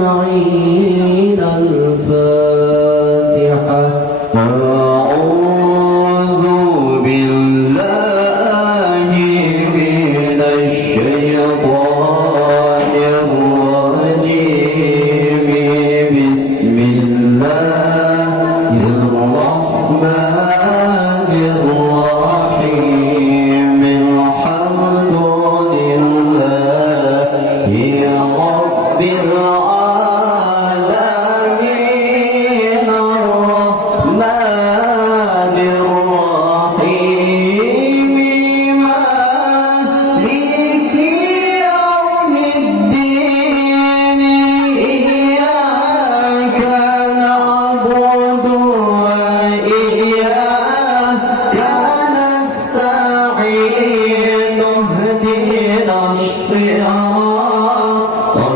أجمعين. الفاتحة. أعوذ بالله من الشيطان الرجيم. بسم الله الرحمن الرحيم. الحمد لله رب العالمين. الرحمن الرحيم. مالك يوم الدين. إياك نعبد وإياك نستعين. اهدنا الصراط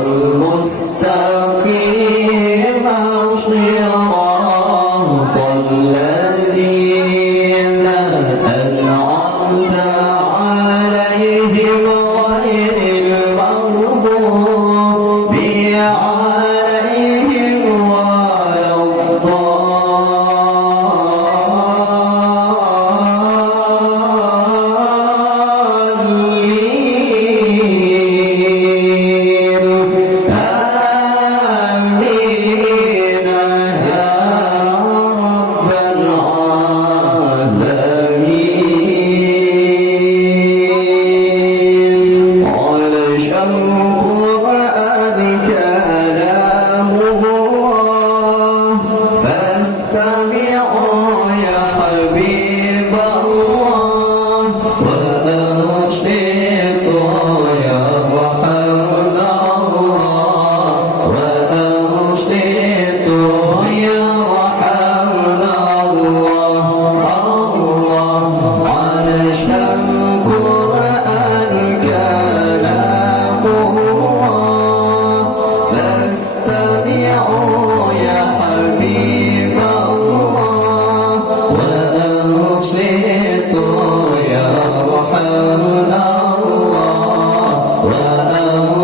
المستقيم. صراط الذين أنعمت عليهم غير المغضوب عليهم ولا الضالين. آمين يا رب العالمين. قال شوق القرآن كلامه. فاستمعوا يا حبيب الله وأنصتوا يرحمنا الله. وأنصتوا يرحمنا الله. الله علشان القرآن كلامه. فاستمعوا يا حبيب الله وأنصتوا يرحمنا الله. وأنصتوا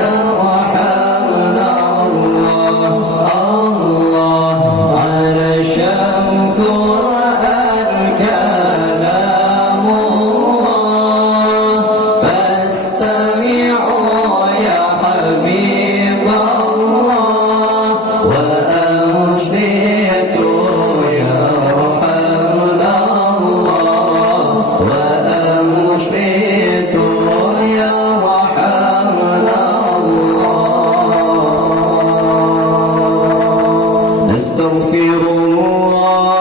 يرحمنا الله. الله علشان القرآن كلام الله. فاستمعوا يا حبيب الله وأنصتوا يرحمنا الله. وأنصتوا يرحمنا الله. نستغفر الله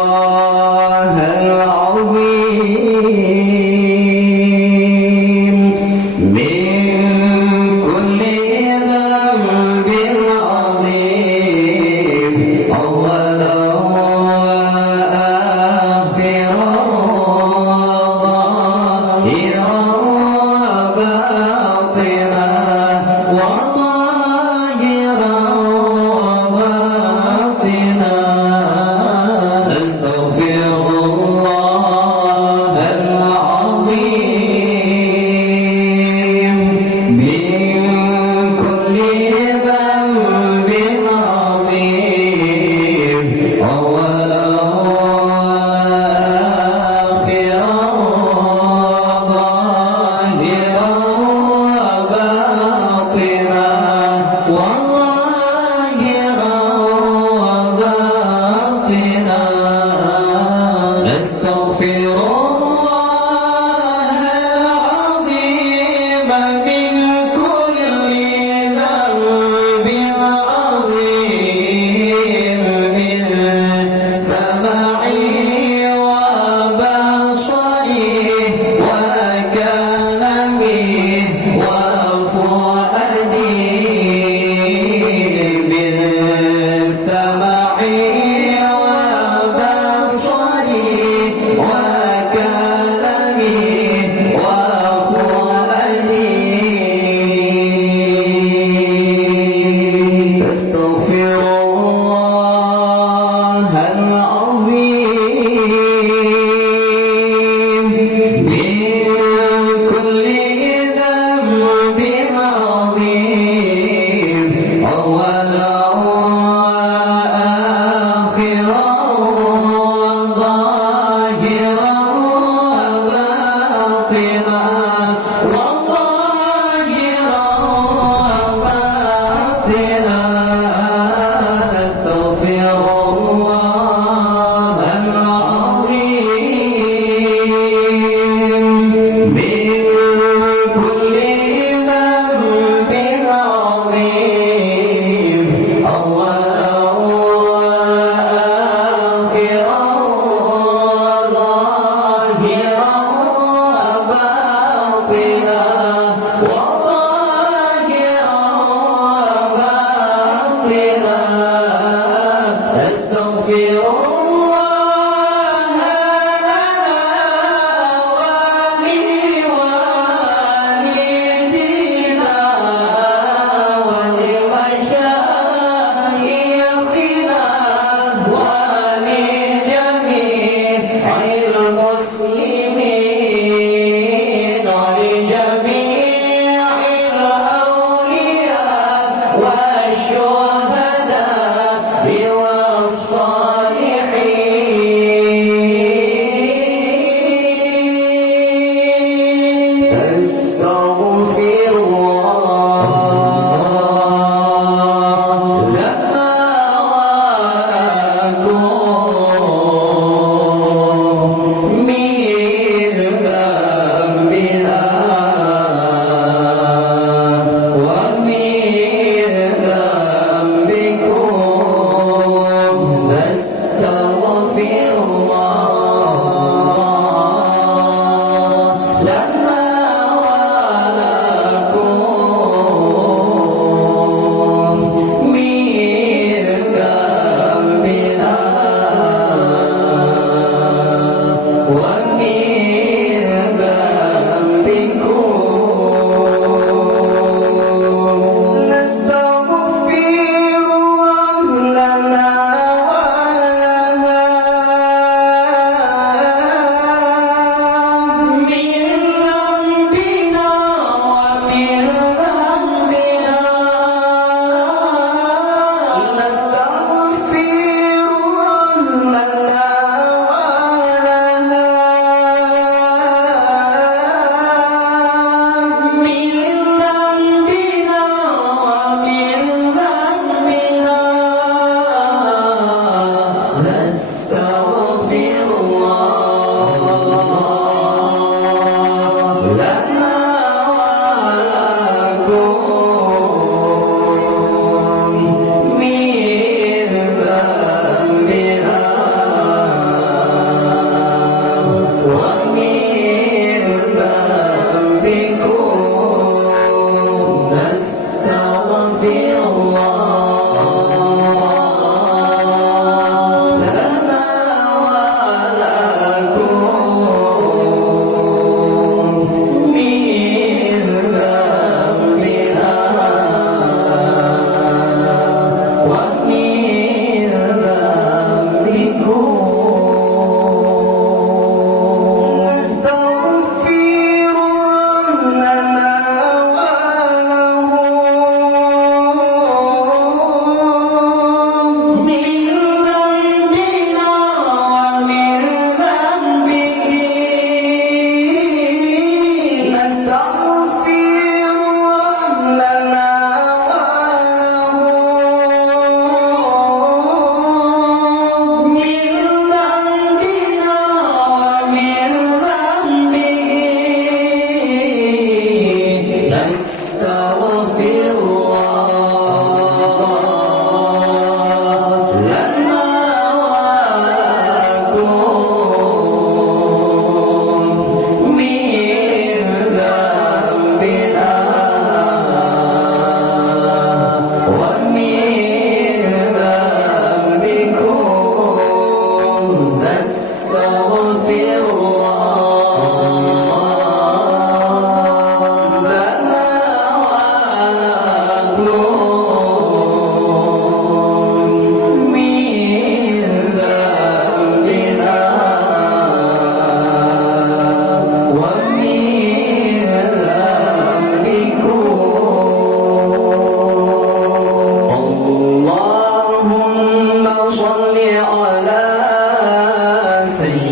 العظيم من كل ذنب عظيم. أولا وآخرا ظاهرا وباطنا. وظاهرا وباطنا. نستغفر الله العظيم من كل ذنب عظيم. أولا وآخرا ظاهرا وباطنا. وظاهرا وباطنا. نستغفر الله العظيم من كل ذنب عظيم. من سمعي وبصري وكلامي وفؤادي. من سمعي وبصري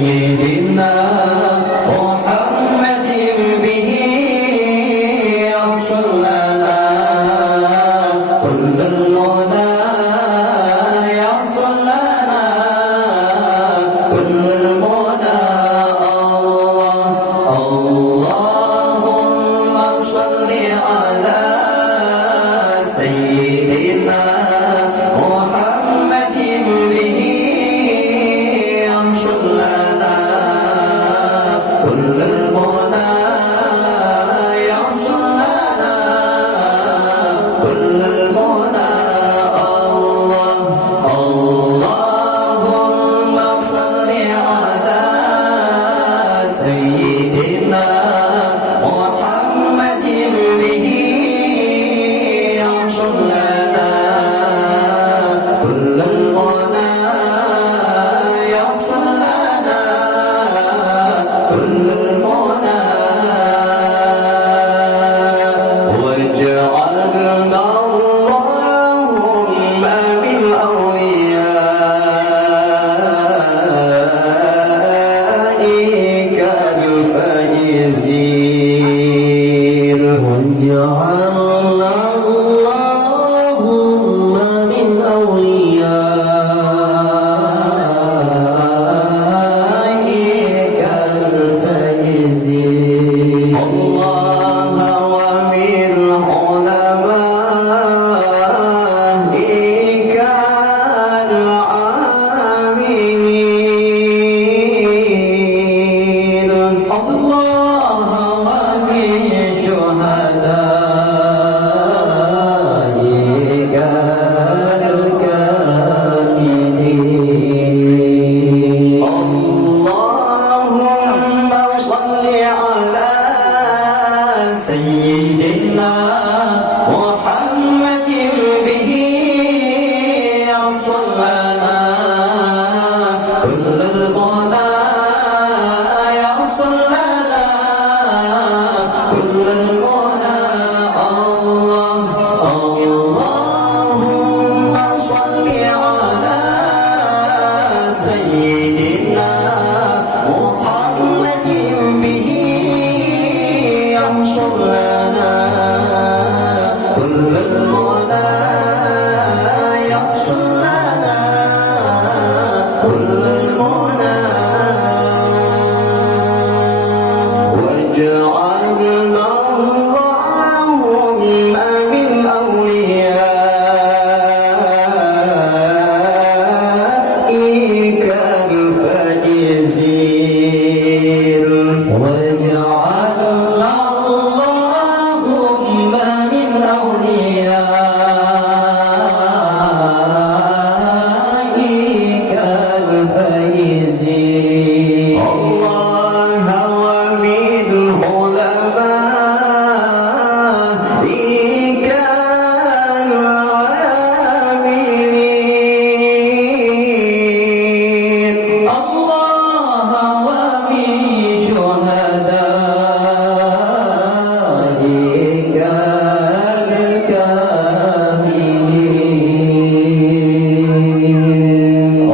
سيدنا محمد به يحصل لنا كل المنى يحصل لنا كل المنى اللهم صل على سيدنا محمد به يحصل لنا كل المنى يحصل لنا كل المنى اللهم صل على سيدنا محمد به يحصل لنا كل المنى يحصل لنا كل المنى وجعلنا اللهم من أوليائك الفائزين وجعلنا اللهم من أوليائك الفائزين الله ومن علمائك العاملين الله ومن شهدائك الكاملين اللهم صل على سيدنا محمد به يحصل لنا كل المنى يحصل لنا كل المنى اللهم صل على سيدنا محمد به يحصل لنا كل المنى يحصل لنا كل المنى وجعلنا اللهم من أوليائك الفائزين وجعلنا اللهم من أوليائك الفائزين الله ومن علمائك العاملين الله ومن شهدائك الكاملين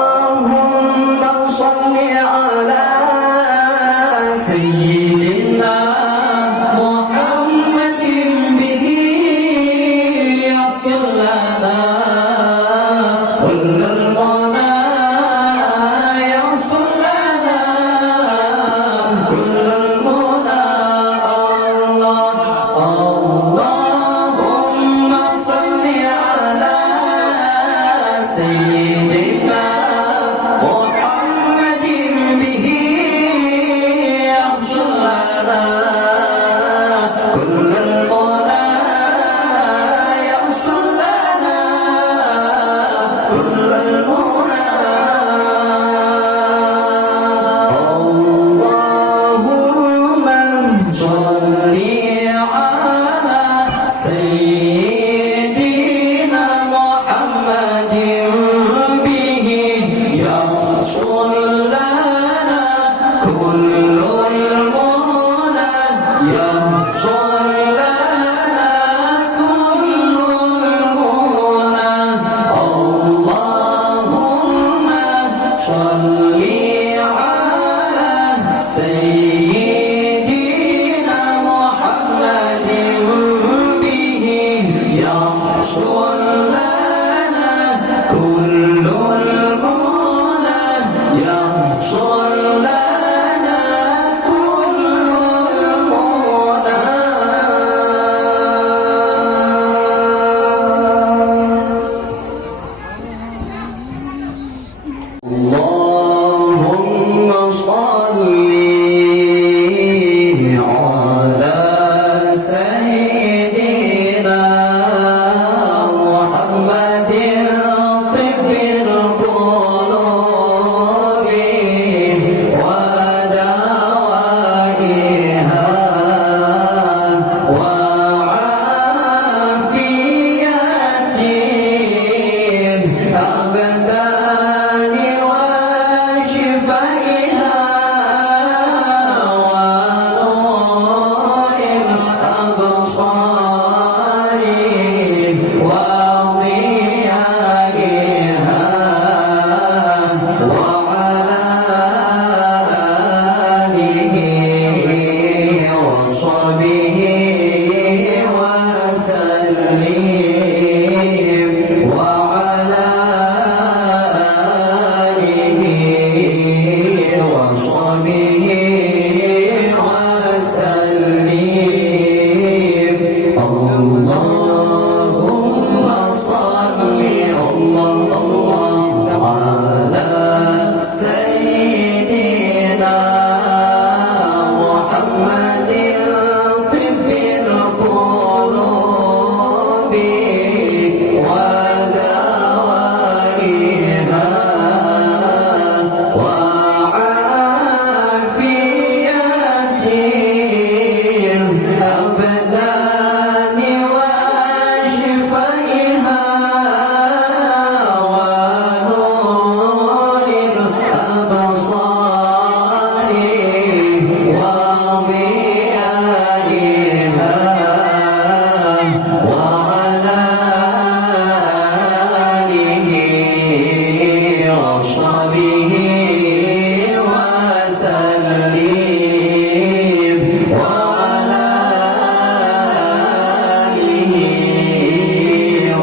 اللهم صل سليم وعلى آله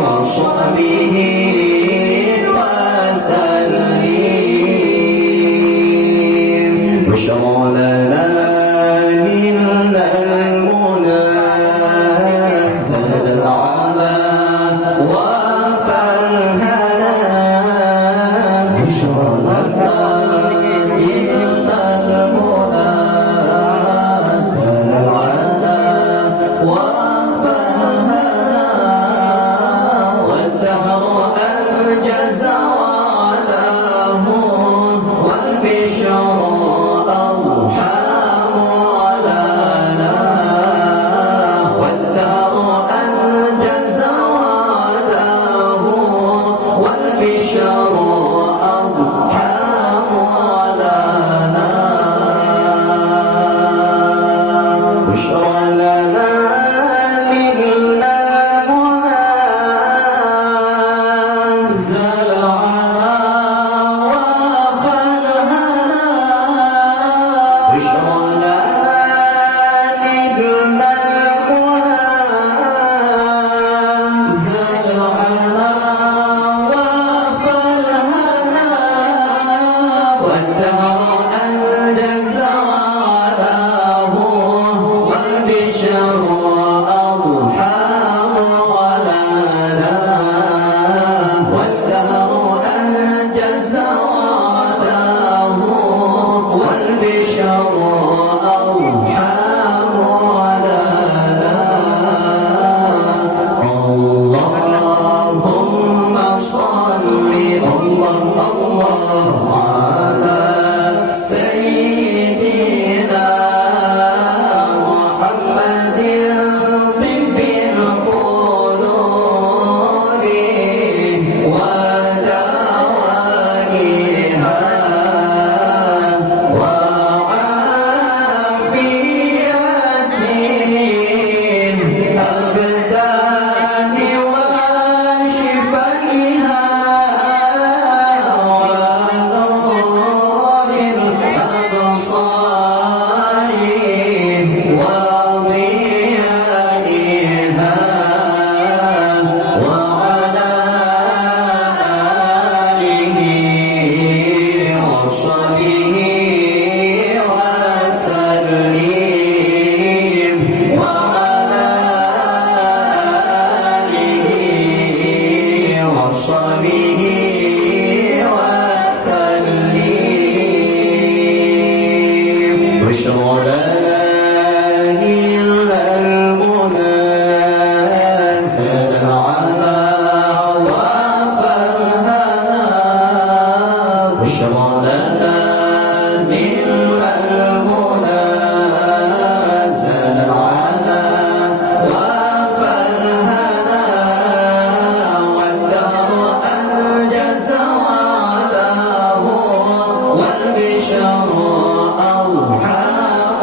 وصحبه وسلم. بشرى لنا من المنى زاد العلا وفرحنا. بشرى لنا من المنى زاد العلا وفرحنا. والدهر أنجز وعلاه والبشر أرحام علينا. والدهر أنجز وعلاه والبشر أرحام علينا. بشرى لنا من المنى زال العلا وفرحنا. بشرى لنا من المنى زال العلا وفرحنا. والدهر أنجز وعلاه والبشر أرحام علينا. والدهر أنجز وعلاه والبشر أرحام علينا. اللهم صل الله على سيدنا محمد طب القلوب ودوائها وعافية الأبدان وشفائها ونور الأبصار وضيائها. وعلى آله وصحبه وسلم. وعلى آله وصحبه وسلم. بشرى لنا من المنى زاد العلا وفرحنا. بشرى لنا من المنى زاد العلا وفرحنا. والدهر أنجز وعلاه والبشر أرحام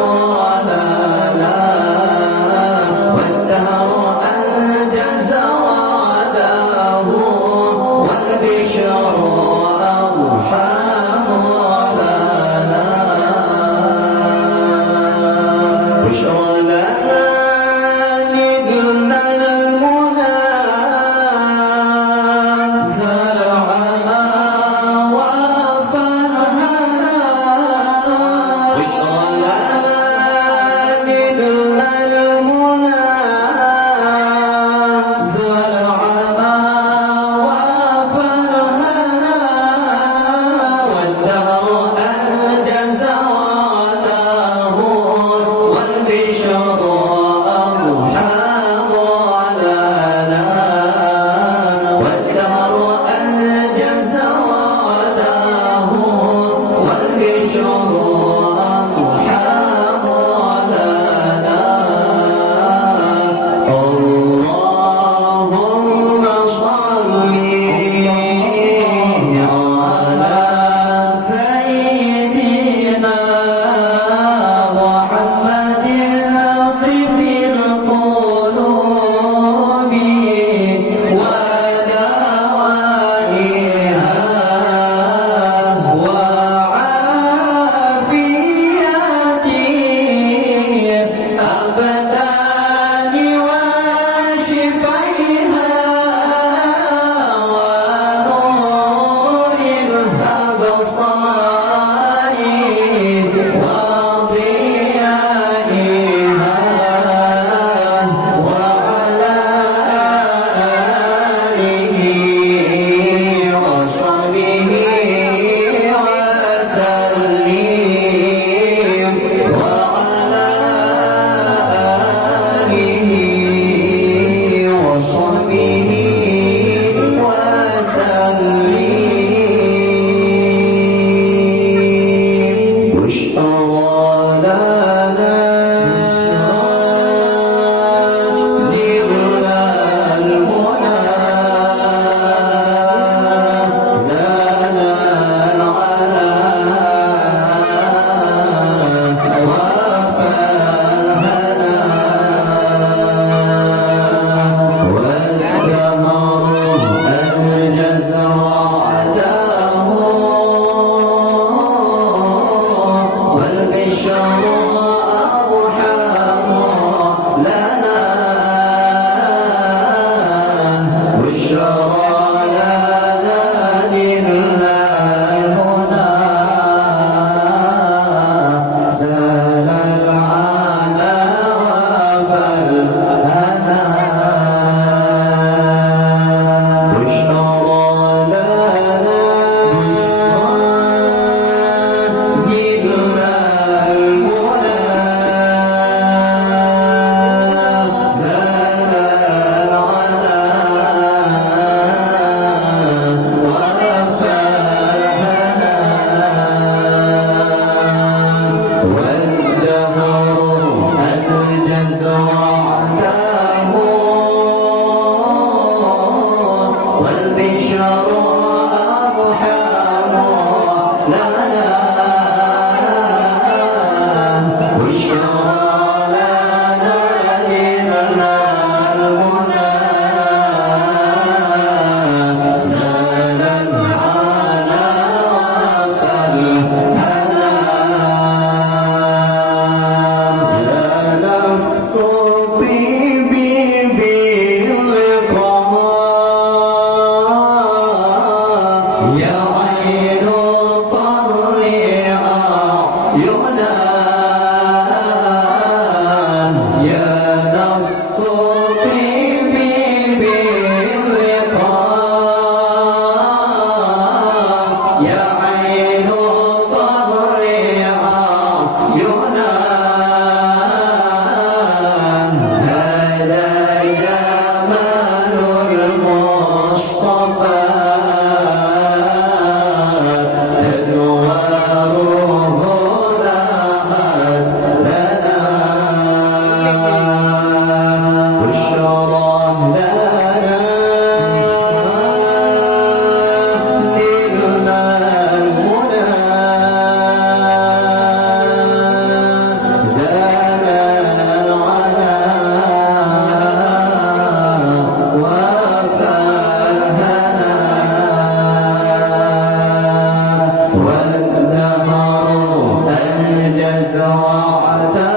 أنجز وعده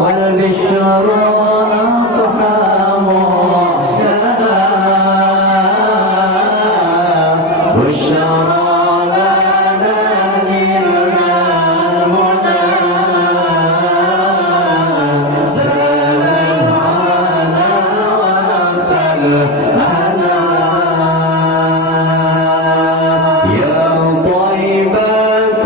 والبشر أقحام لنا بشرى لنا نلنا المنى سلامنا وفرحنا يا طيبة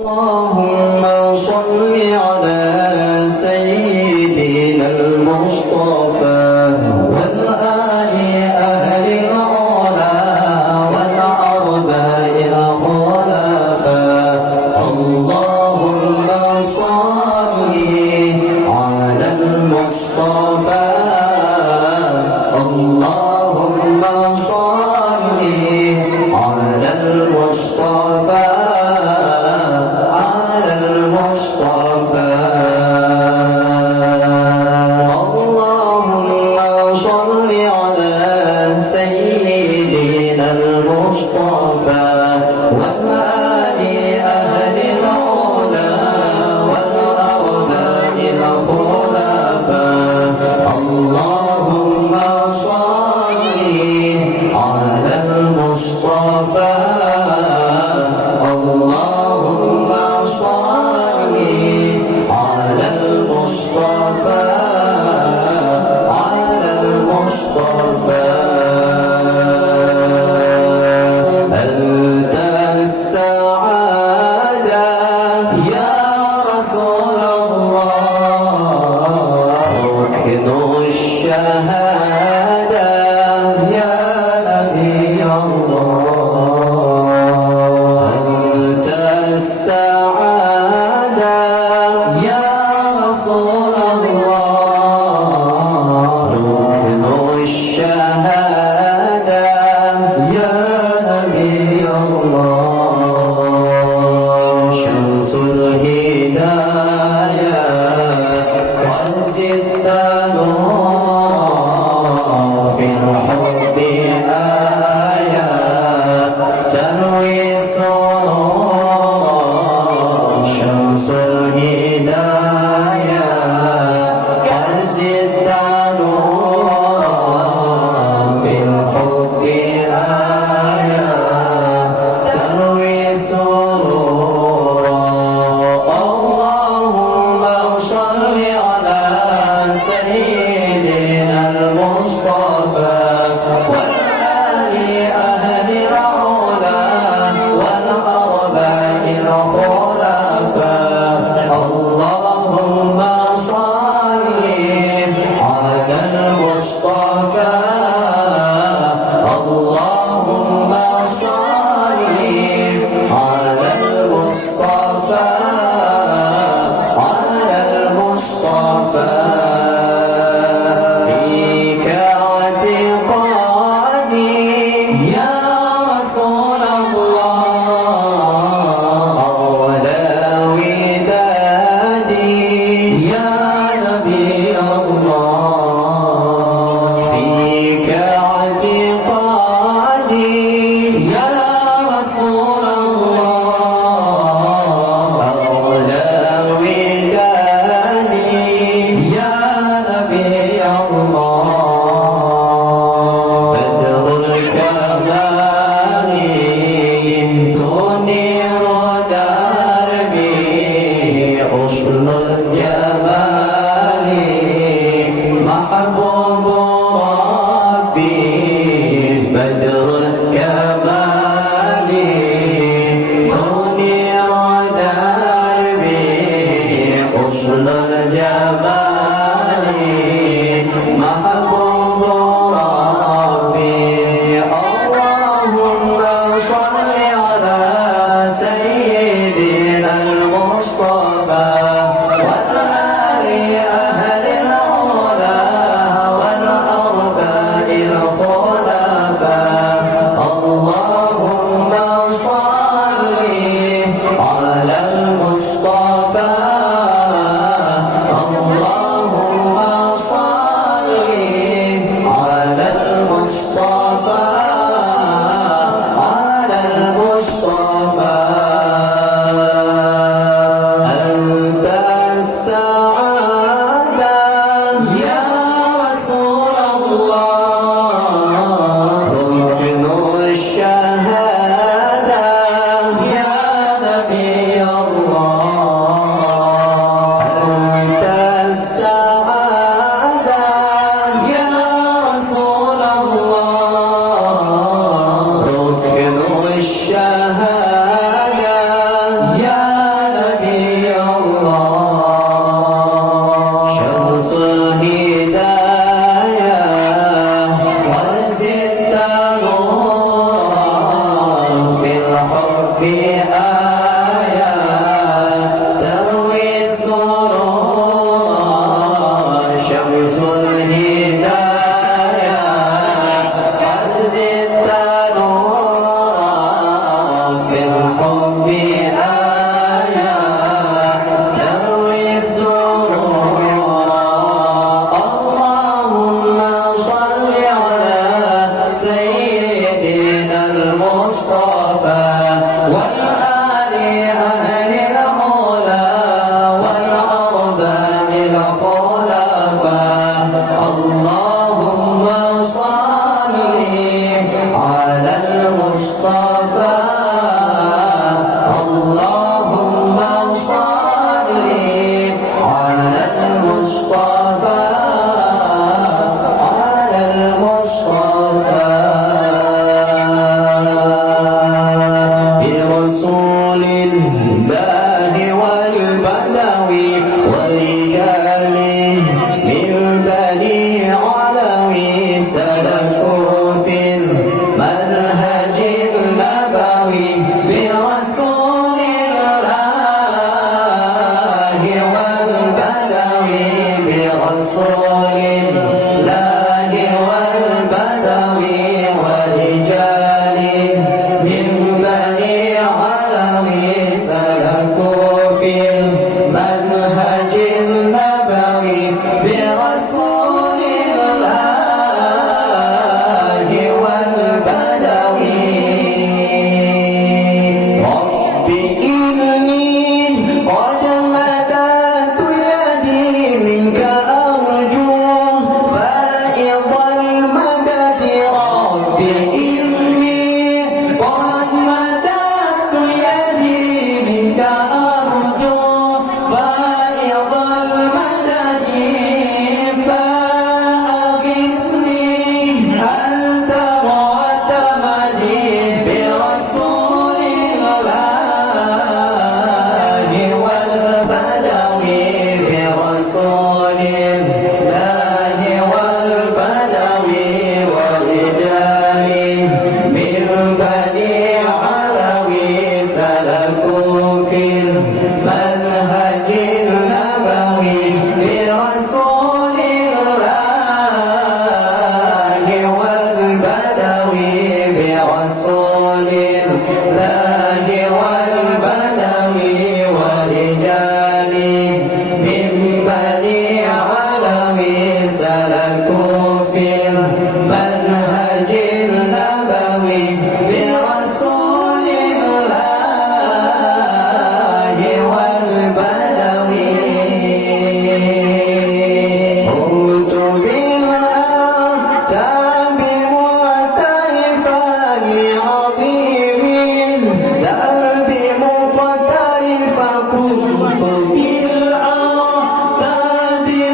اللهم صل على سيدنا المصطفى والآل أهل العلا والأرباء الخلفاء اللهم صل على المصطفى اللهم صل على المصطفى اللهم صل على سيدنا المصطفى وآل أهل العلا والأرباء الخلفاء اللهم صل على المصطفى اللهم صل على المصطفى أنت برسول الله والبدوي ورجال من بني علوي سلكوا في المنهج النبوي برسول الله والبدوي برسول الله والبدوي ورجال من بني علوي سلكوا في المنهج النبوي برسول الله والبدوي رب إني قد مددت يدي منك أرجو فائض المدد رب إني قد مددت يدي منك أرجو فائض المدد فأغثني أنت معتمدي برسول الله والبدوي برسول الله والبدوي ورجال من بني علوي سلكوا في المنهج النبوي برسول الله والبدوي برسول الله والبدوي ورجال من بني علوي سلكوا في المنهج النبوي برسول الله والبدوي قلت بالأعتاب معترفا لعظيم الذنب مقترفا قلت بالأعتاب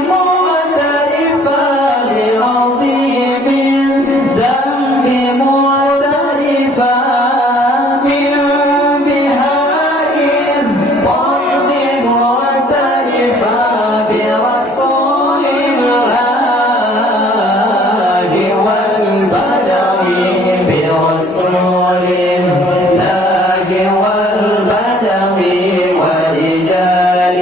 معترفا لعظيم الذنب معترفا من بهاء الفضل معترفا برسول الله والبدوي برسول الله والبدوي ورجال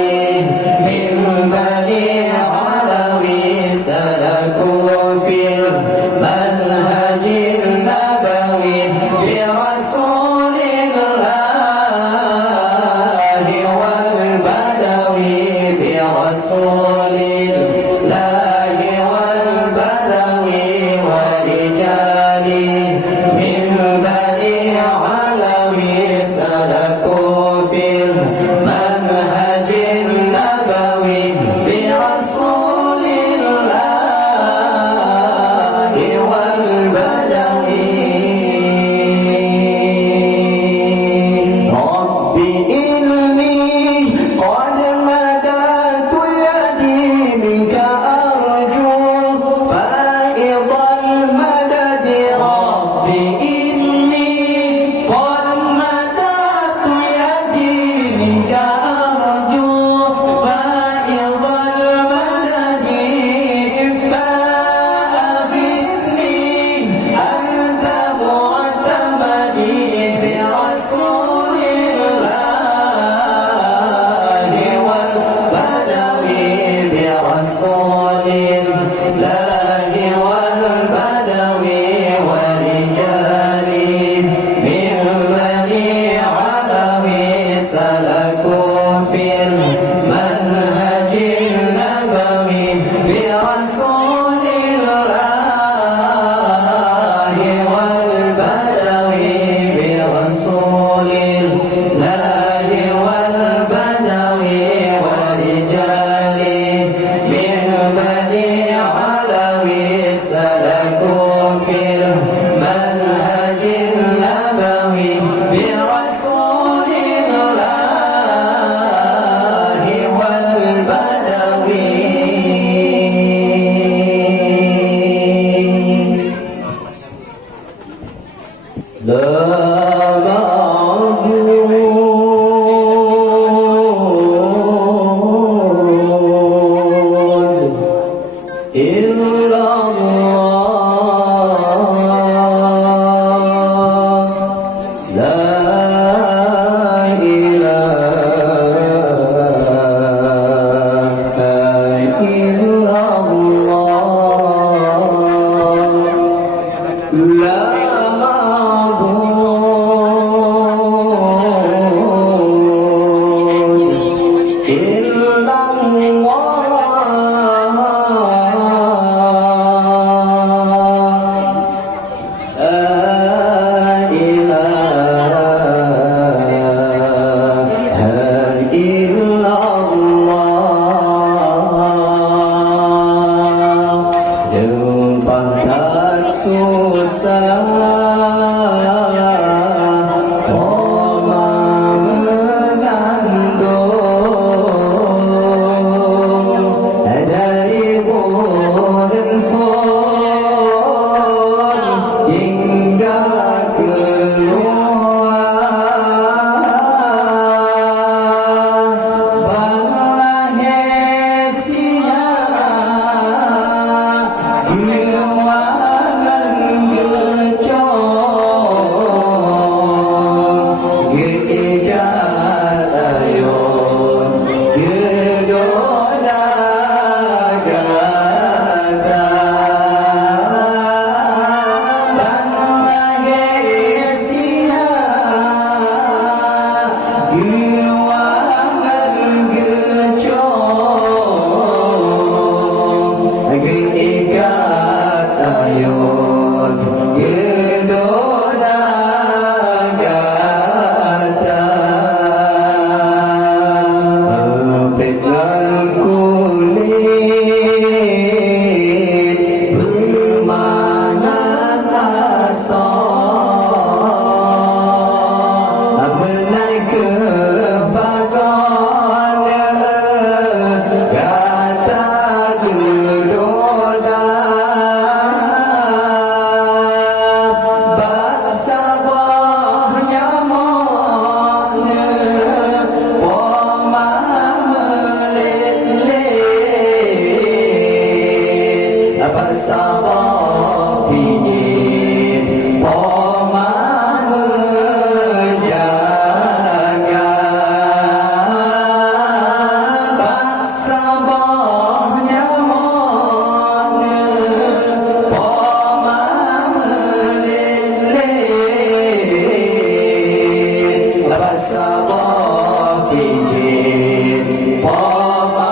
من بني علوي سلكوا في المنهج النبوي برسول الله والبدوي برسول الله والبدوي ورجال من بني علوي سلكوا في ikat ayun gedona gata banage sia guangan gecong ikat ayun gedona gata pegang kulit bermangat asal menaik ke bagon gata gedona Sabah pijit poma menjaga Sabah nyamon poma melilih Sabah pijit poma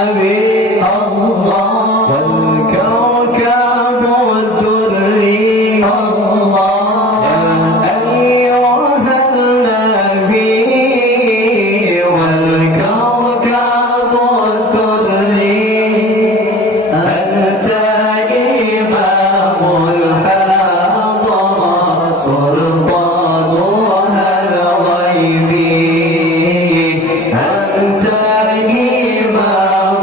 النبي الله والكوكب الدري الله يا أيها النبي والكوكب الدري أنت إمام الحضارة سلطانها الغيبي أنت إمام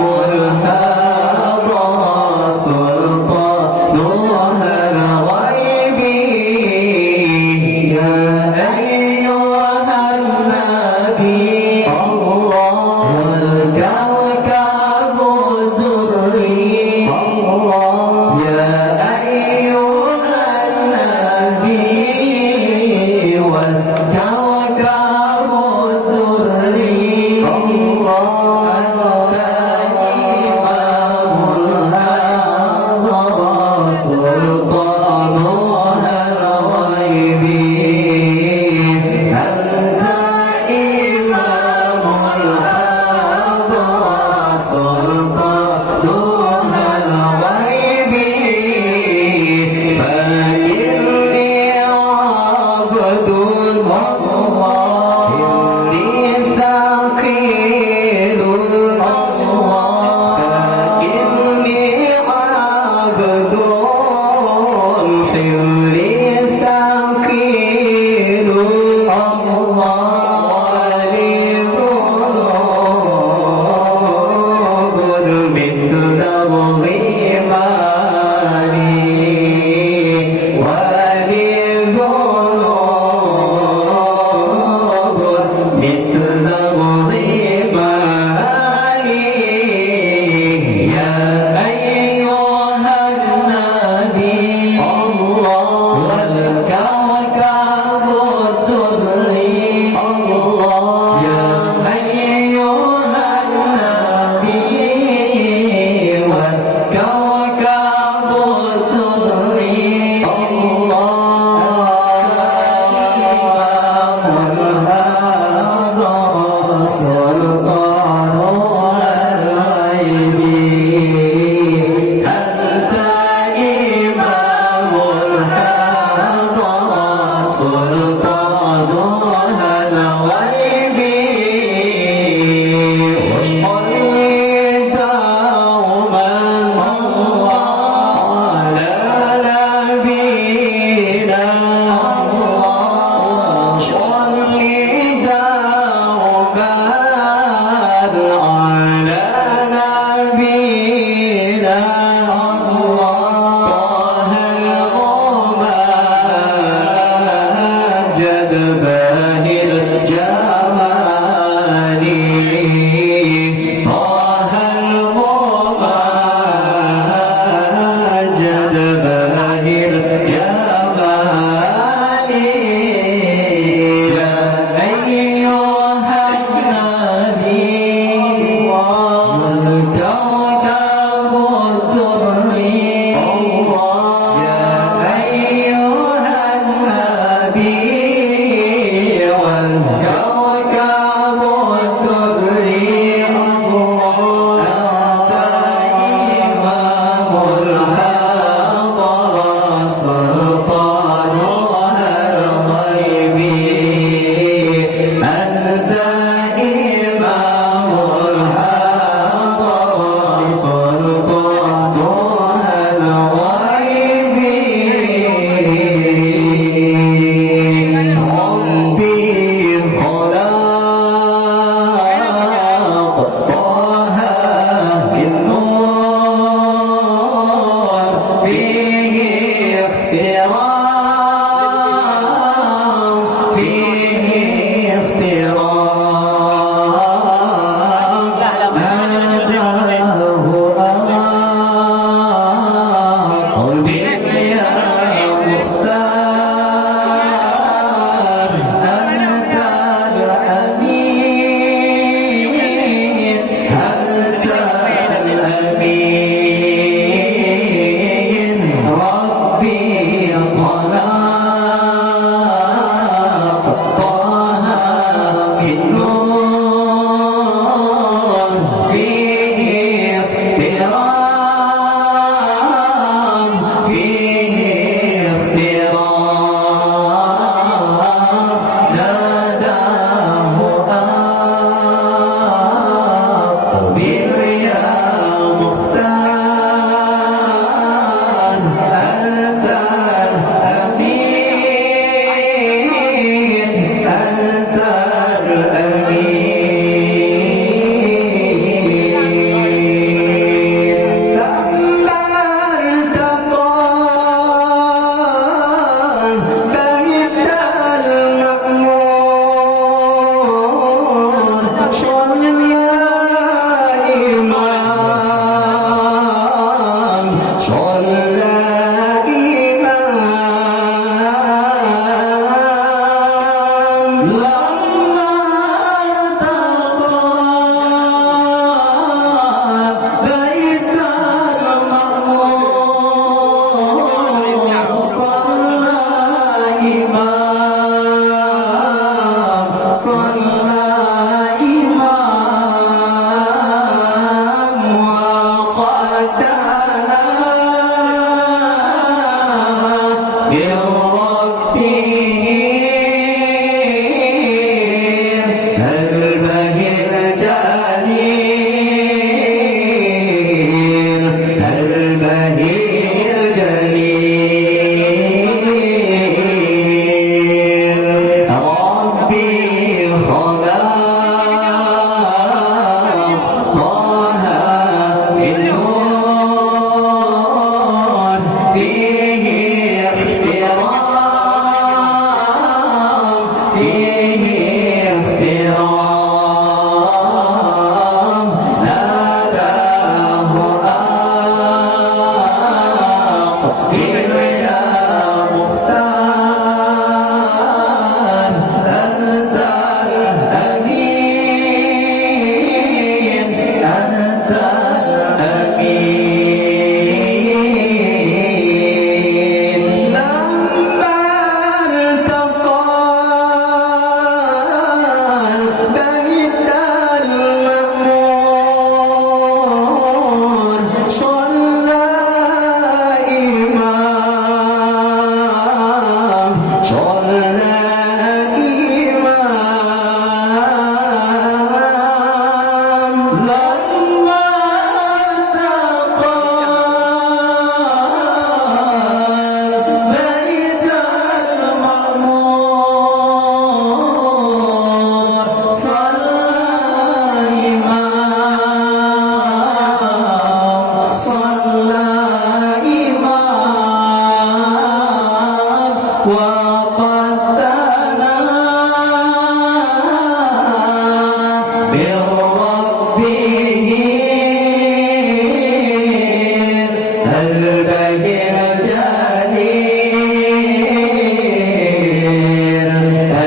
البهير جليل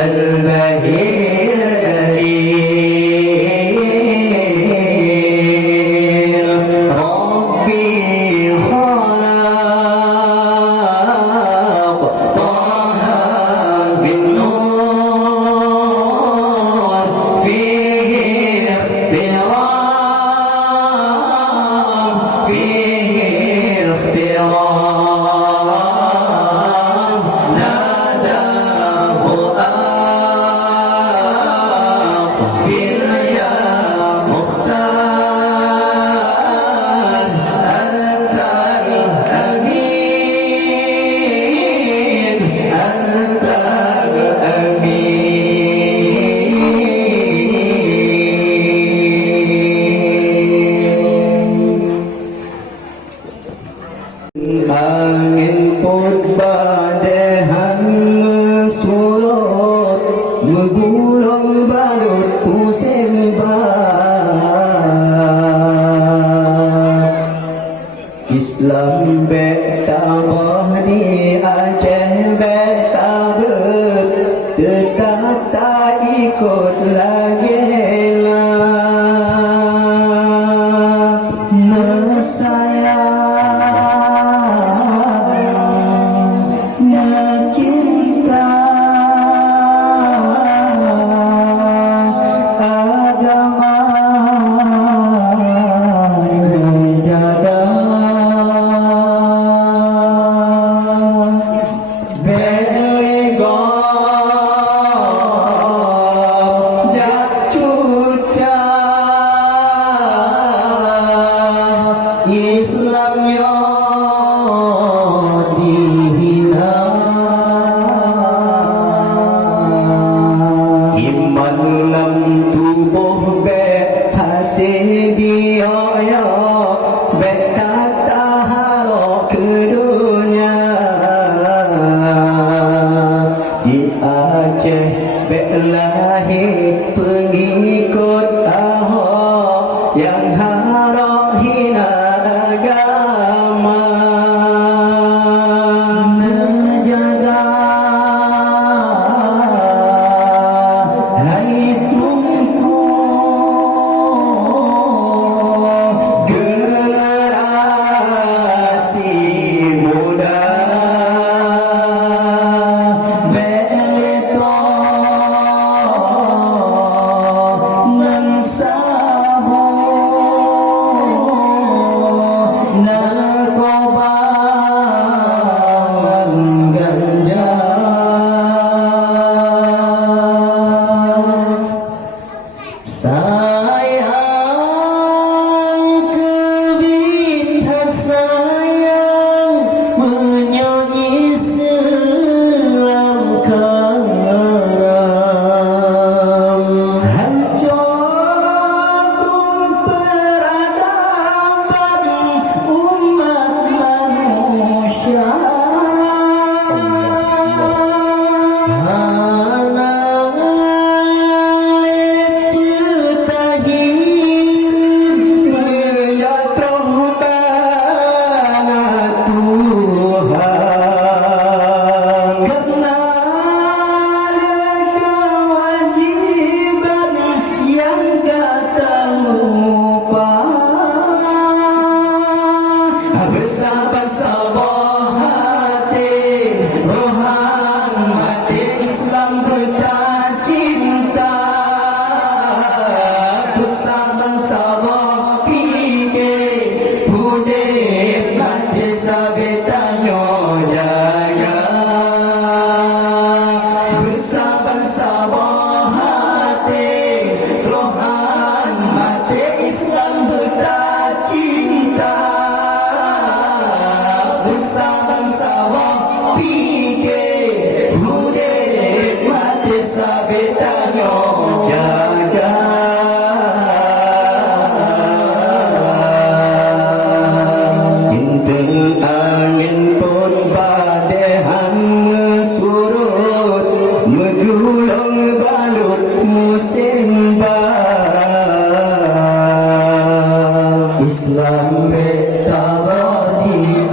البهير جليل ربي خلق طه بالنور فيه اخترام فيه اخترام ناداه أقبل يا مختار أنت الأمين أنت الأمين Angin pun badai mesurut menggulung balut musim Islam bertambah di Aceh bertabur tetap tak ikut lagi lah sayang nak cinta agama menjaga belegom jak cuca Islam yo dihina iman lam tubuh be hasil dia yo be tata haro ke dunia di Aceh be lahir pengikut Ahok yang harok hina agama menjaga hai trumku generasi muda beleto mensahu narkoba ganja sayang kebitak sayang menyanyi selam karam hancur peradaban umat manusia Bersabar-sabar hati rohan mati Islam kita cinta bersabar-sabar fikir hudib mati sabitanyo jaga bersabar-sabar hati rohan mati Islam kita cinta bersabar-sabar fikir hudib mati sabitanyo jaga Tintin angin pun badai surut menggulung balut musim Islam bertabar di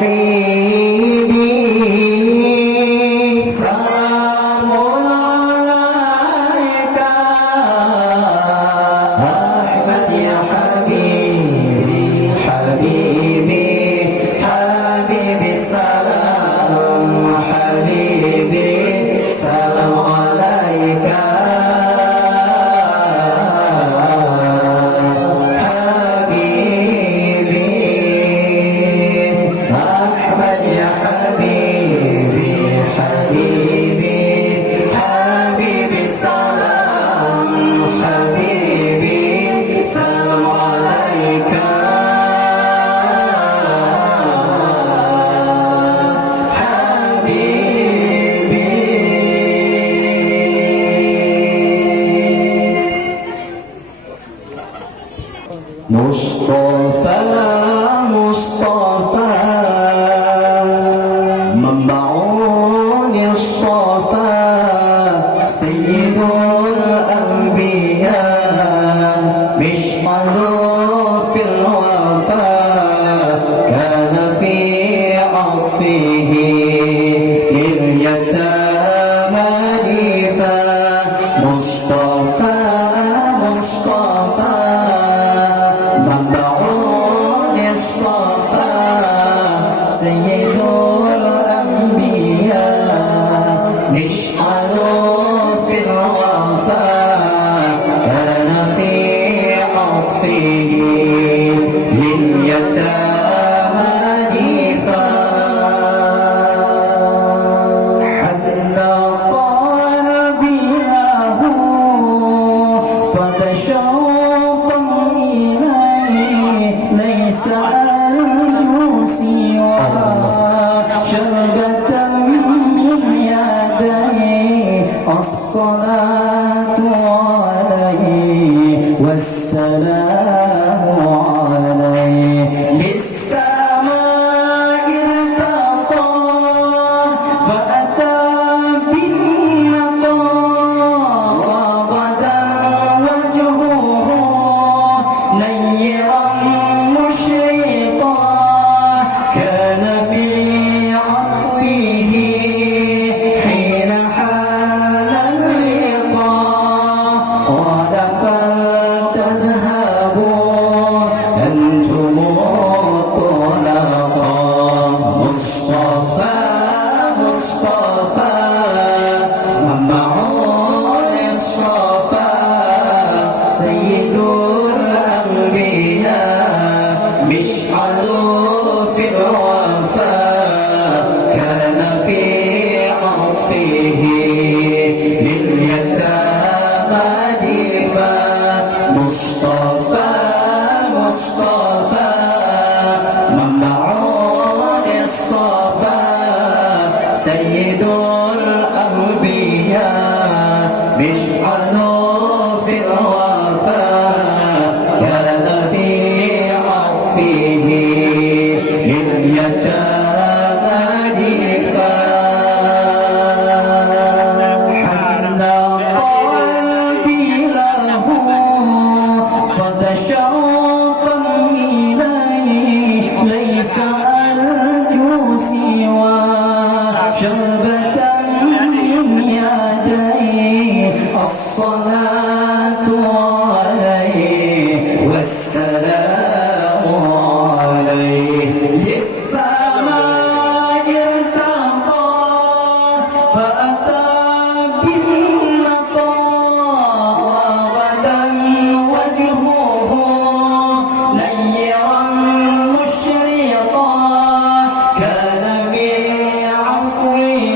حبيبي سلام عليك أحمد يا حبيبي حبيبي حبيبي سلام حبيبي سلام عليك Mustafa, Mustafa, membaun Mustafa, Sayyidul Anbiya, mish'alu fil wafa, kana fi 'atfihi lil yatama difa. Mustafa, Mustafa, Sayyidul Anbiya, nish'alu fil wafa, kana fi 'atfihi lil yatama difa. Hanna qalbi lahu fatashawqan ilayhi laysa شربة من يديه الصلاة عليه والسلام عليه للسماء ارتقى فأتى بالنقى وغدا وجهه نيرا مشرقا كان في حين حان اللقاء قال فلتذهبوا أنتم الطلقاء. مصطفى مصطفى منبعون الصفا سيد الأنبياء مشعل في الوفا كان في عطفه لليتامى دفا. مصطفى مصطفى منبعون الصفا سيد الأنبياء مشعل في الوفا كان في عطفه لليتامى دفا. حنى قلبي له فتشوقا إليه ليس أرجو سوى شربة من يديه الصلاة عليه والسلام عليه للسماء ارتقى فأتى بالنقى وغدا وجهه نيرا مشرقا كان في عفوه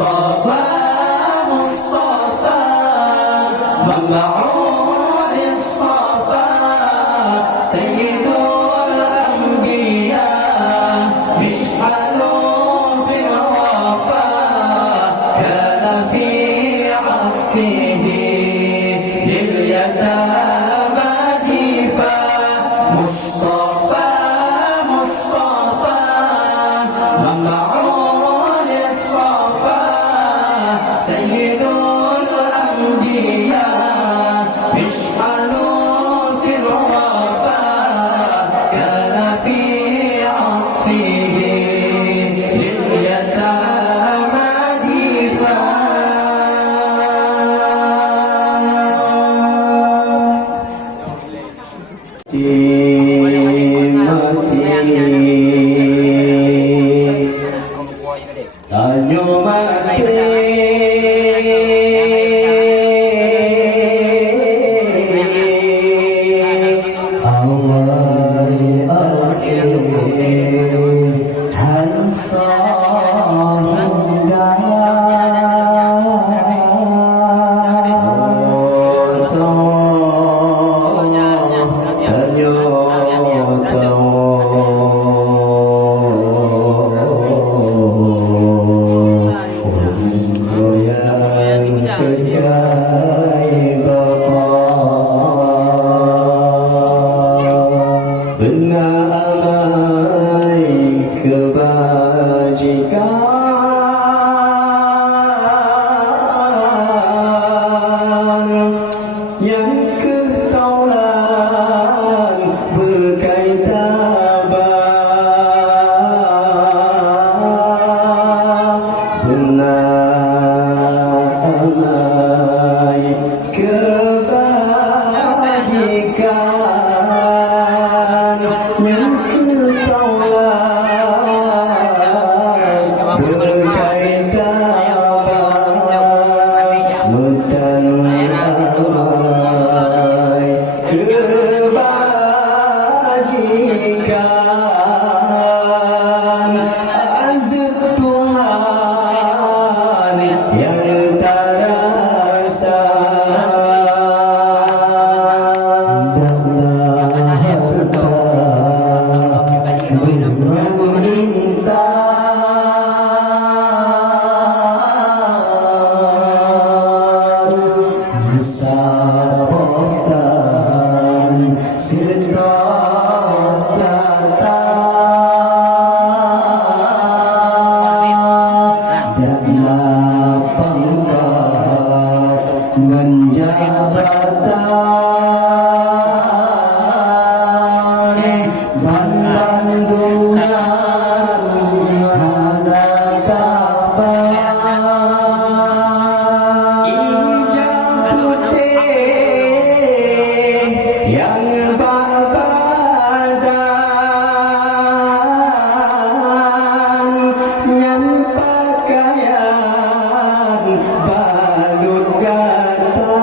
Mustafa Mustafa مبعوث الصفا سيد الأنبياء مشعل في الوفا كان في عطفه لليتامى ديفا مصطفى مصطفى مبعوث الصفا سيد الأنبياء مشعل في الوفا كان في عطفه لليتامى ديفا Tanyo kebajikan yang ketaulan berkaitan benar amai kebajikan yang ketaulan berkaitan mutan amai kebajikan azab Tuhan yang terasa dalam harta dengan intan sabotan sedot datang dana pangkat menjabatan bandungan hana kabar ijab putih yang berbadan yang pakaian balut gata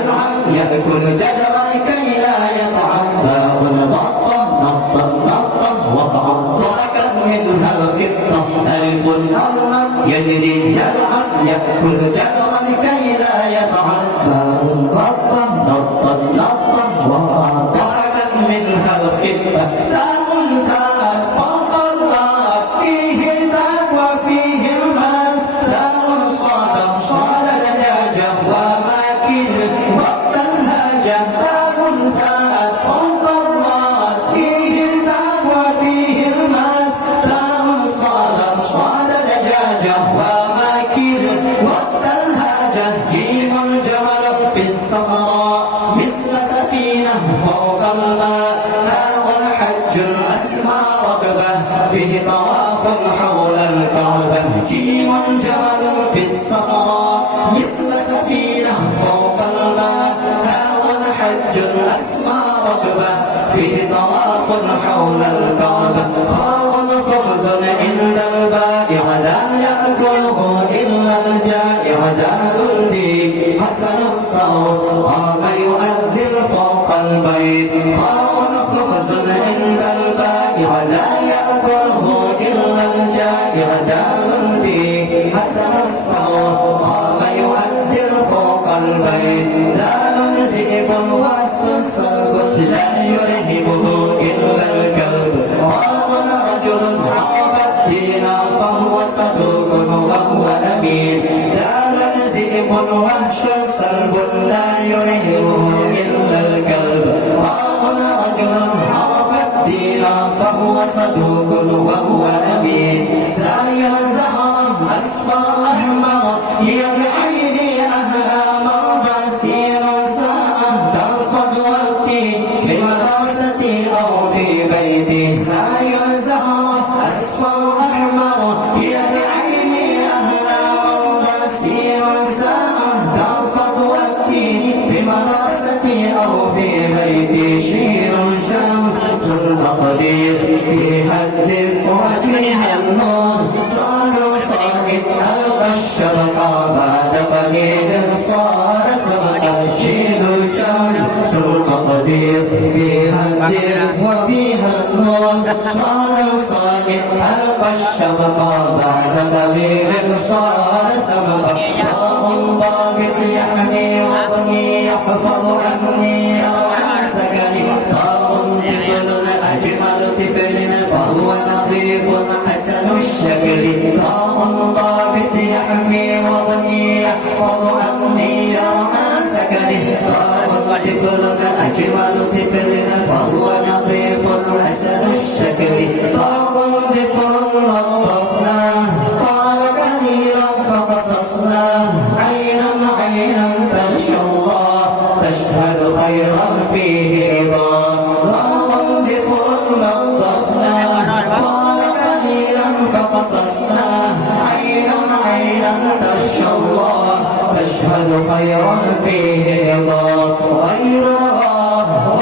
يلعب يأكل جدرا كي لا يطعم باء بطة نطا نطا وقعا تركا منها القطة ألف أرنب يجري يلعب يأكل جدرا كي لا يطعم باء بطة نطا نطا وقعا تركا منها القطة تاء تاء فوق الراء فيه الباء وفيه الماس تاء صاد صاد دجاجة وماكل وقت الهاجة تاء تاء فوق الراء فيه الباء وفيه الماس تاء صاد صاد دجاجة وماكل وقت الهاجة جيم جمل في الصحراء مثل سفينة فوق الماء هاء حج أسمى ركبة فيه طواف حول الكعبة جيم جمل في الصحراء مثل سفينة فوق الماء هاء حج أسمى ركبة فيه طواف حول الكعبة خاء خبز عند البائع لا يأكله إلا الجائع دال ديك حسن الصوت قام يؤذن فوق البيت خاء خبز عند البائع لا يأكله إلا الجائع دال ديك حسن الصوت قام يؤذن فوق البيت دال ذئب والسلسل لا يرهبه إلا الكلب راغ رجل عرف الدين فهو صدوق وهو أمين دال ذئب والسلسل لا يرهبه إلا الكلب راغ رجل عرف الدين فهو صدوق وهو أمين سايا زهرا أصفر أحمر هي بعيني أهلا مرضى سير ساعة ترفض وقتي في مدرستي أو في بيتي سايا زهرا أصفر أحمر هي بعيني أهلا مرضى سير ساعة ترفض وقتي في مدرستي أو في بيتي شير شمس التقدير فيها الدفء وفيها النور صار صائد ألقى الشبقة بعد قليل صار سبق شيل الشمس التقدير فيها الدفء وفيها النور صار صائد ألقى الشبقة بعد قليل صار سبق طاء ضابط يحمي وطني يحفظ عني يرعى سكني طاء طفل أجمل طفل فهو نظيف حسن الشكل طاء ضابط يحمي وطني يحفظ عني يرعى سكني طاء طفل أجمل طفل فهو نظيف حسن الشكل طاء طفل نظفناه قال كثيرا فقصصناه عينا عينا تشهد الله تشهد خيرا فيه رضا راض ذفر نظفناه قال كثيرا فقصصناه عينا عينا تشهد الله تشهد خيرا فيه رضا غير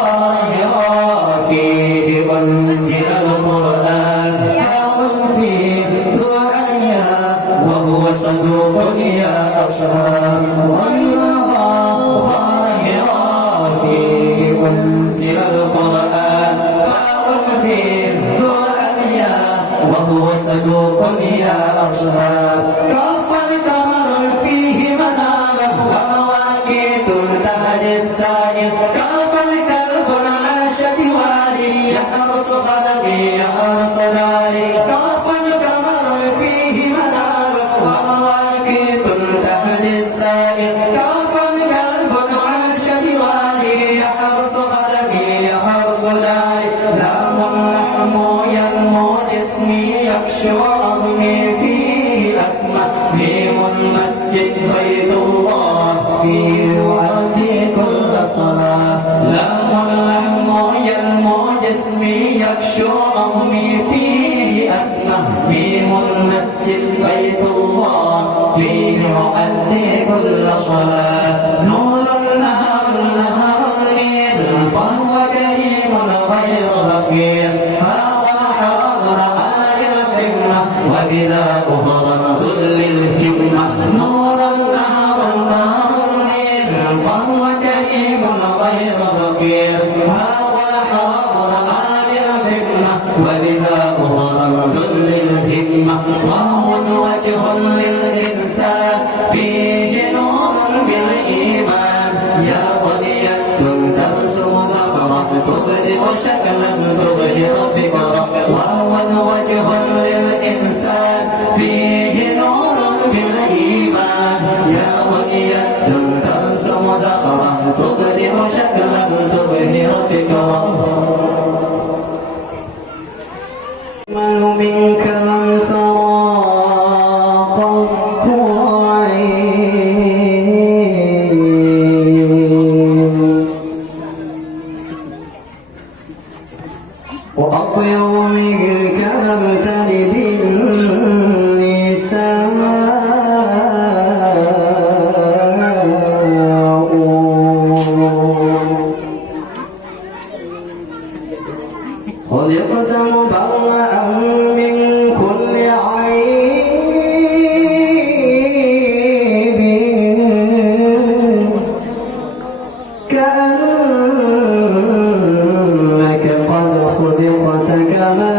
غير فيه أنزل القرآن حاول فيه دعيا وهو صدوق يا أصحاب غير فيه أنزل القرآن حاول فيه دعيا وهو صدوق يا أصحاب كف القمر فيه منارا ومواقيت تهدي السائل كف الكلب عاش دواري يحرس قلبي يحرس داري كف القمر فيه منارا ومواقيت تهدي السائل كف الكلب عاش دواري يحرس قلبي يحرس داري لام اللحم ينمو جسمي يكشو عظمي فيه أسمى ميم المسجد بيت الله فيه يعدي كل صلاة لام اللحم ينمو جسمي يكشو عظمي فيه أسمى ميم المسجد بيت الله فيه يعدي كل صلاة نور النهر نهر الليل فهو كريم غير بخيل هذا حرم رعاي القمة وبذا أهرا ذل الهمة نور النهر النهر الليل فهو كريم كريم غير بخير هذا الحرم عالي الهمة وبناؤه رمز للهمة وهو وجه للإنسان فيه نور بالإيمان يا بنية ترسم زهرة تبدئ شكلا تظهر فكرة وهو وجه للإنسان فيه نور بالإيمان يا بنية ترسم زهرة تبدئ شكلا تظهر فكرة من منك لم ترى قط عين وأطيب منك لم تلد النساء خلقت مبرأ من كل عيب كأنك قد خلقت كما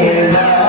عباد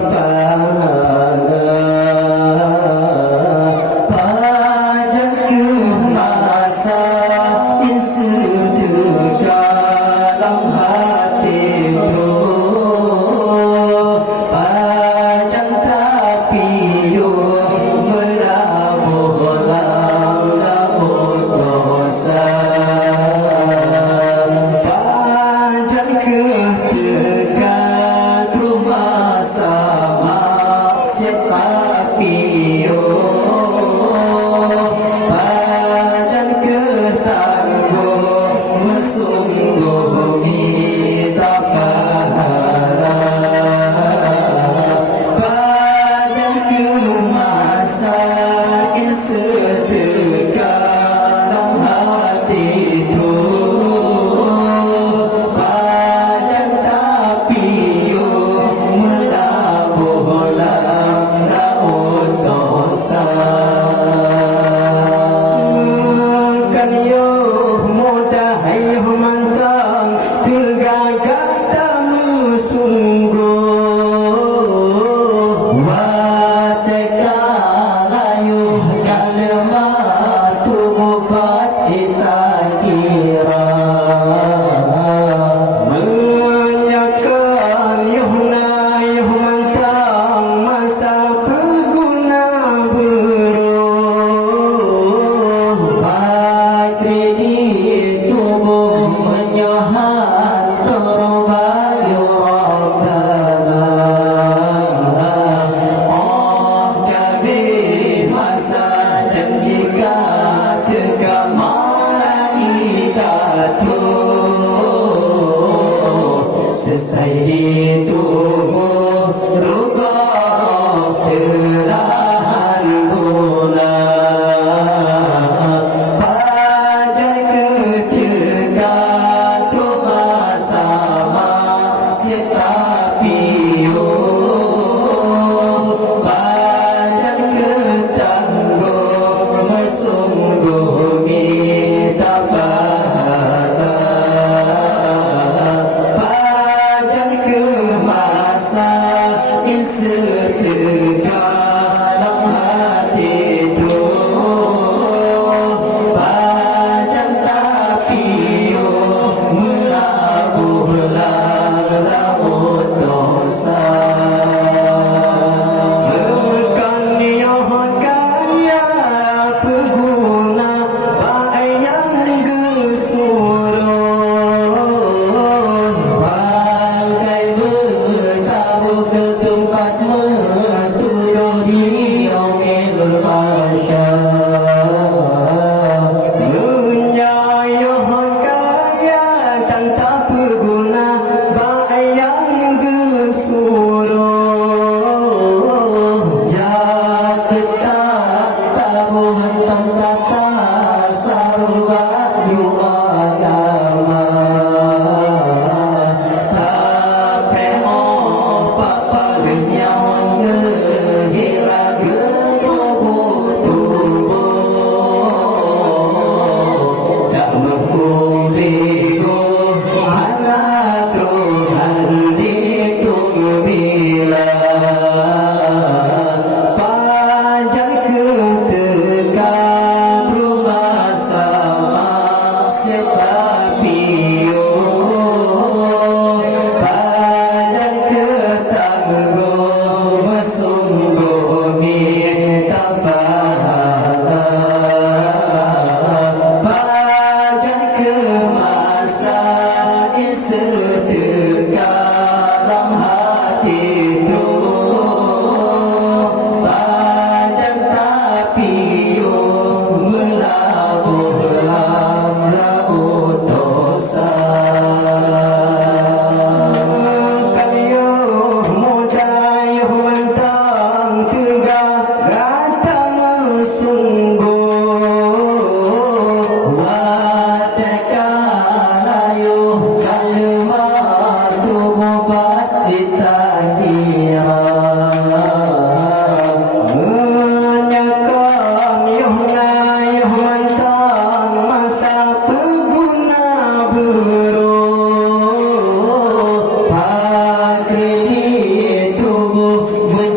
fana pajak ke masa insu dalam hati bro pajak tapi yo melabolang labor dosa pajak ke dekat rumah sama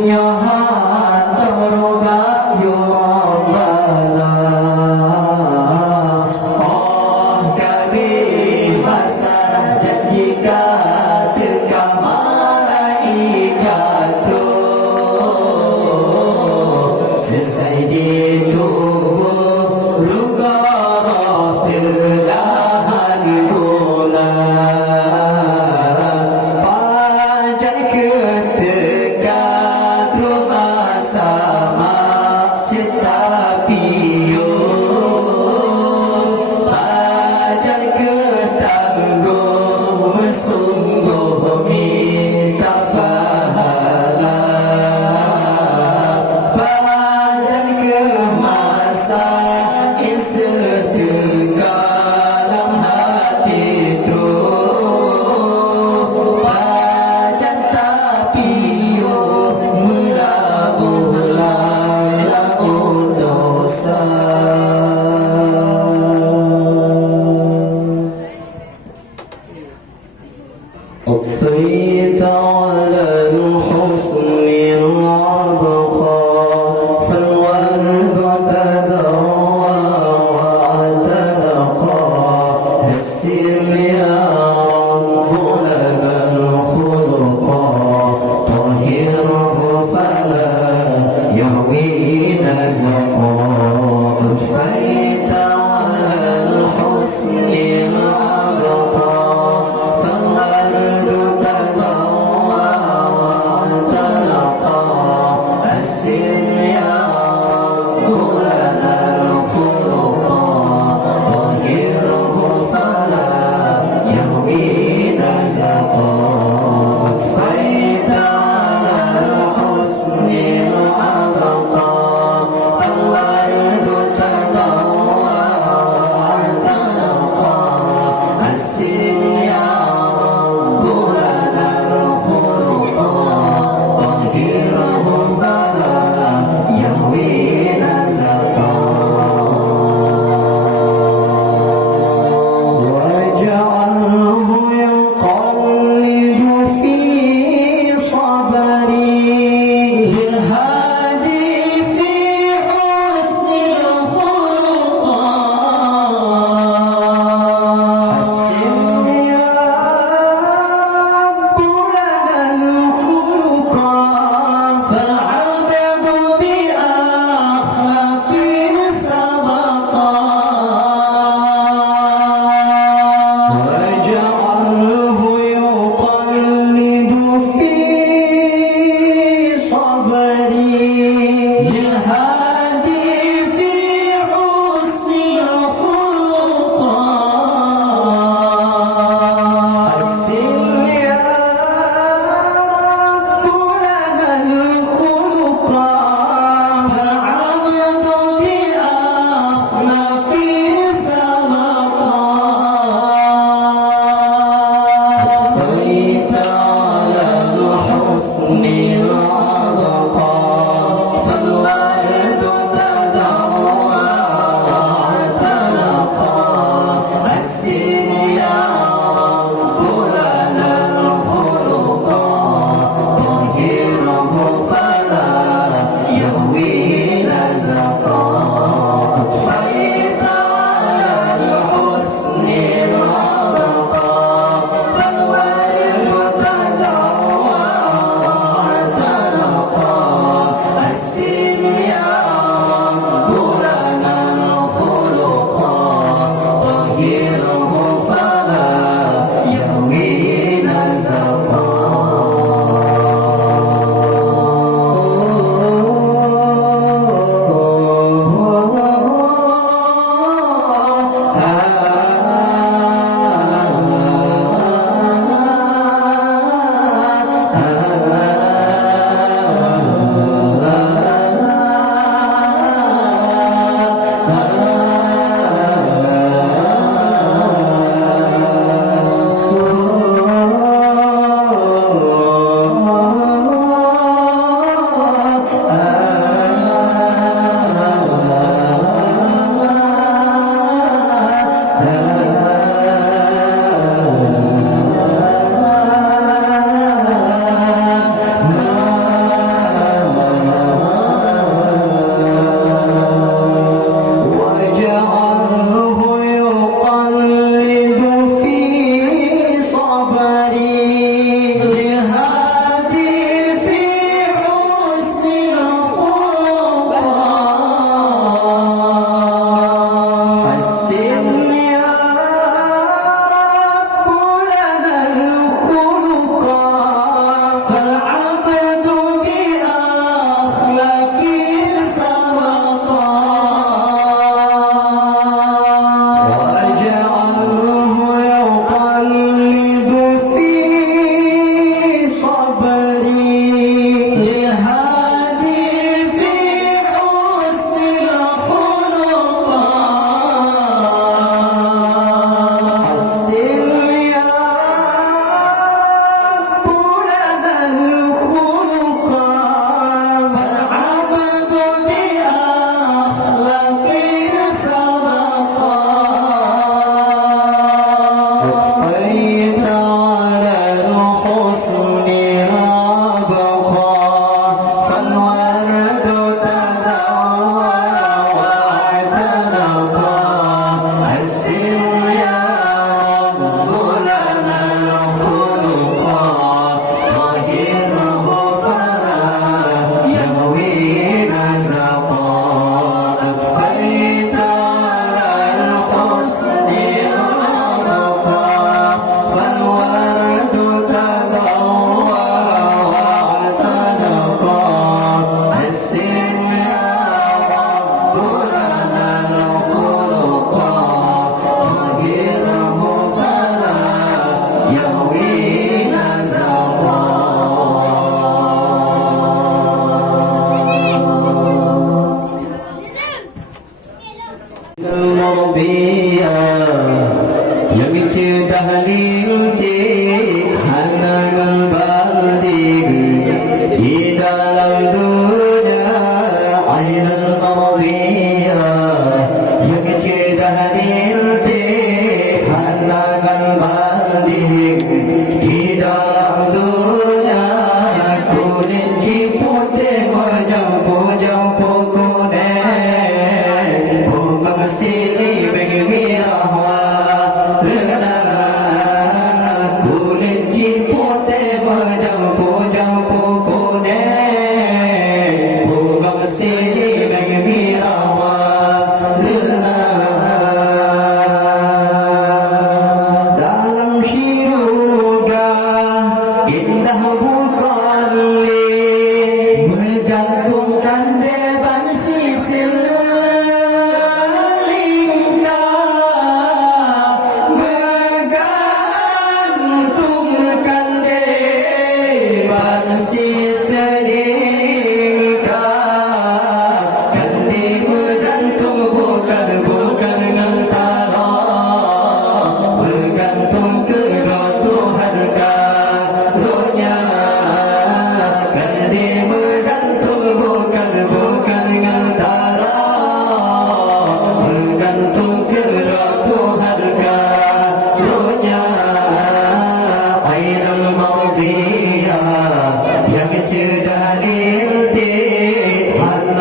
Nyohan terubah ya Rabbana. Oh kami masa janjika teka malaikat tu selesai di tubuh luka telahan gula panjang ketika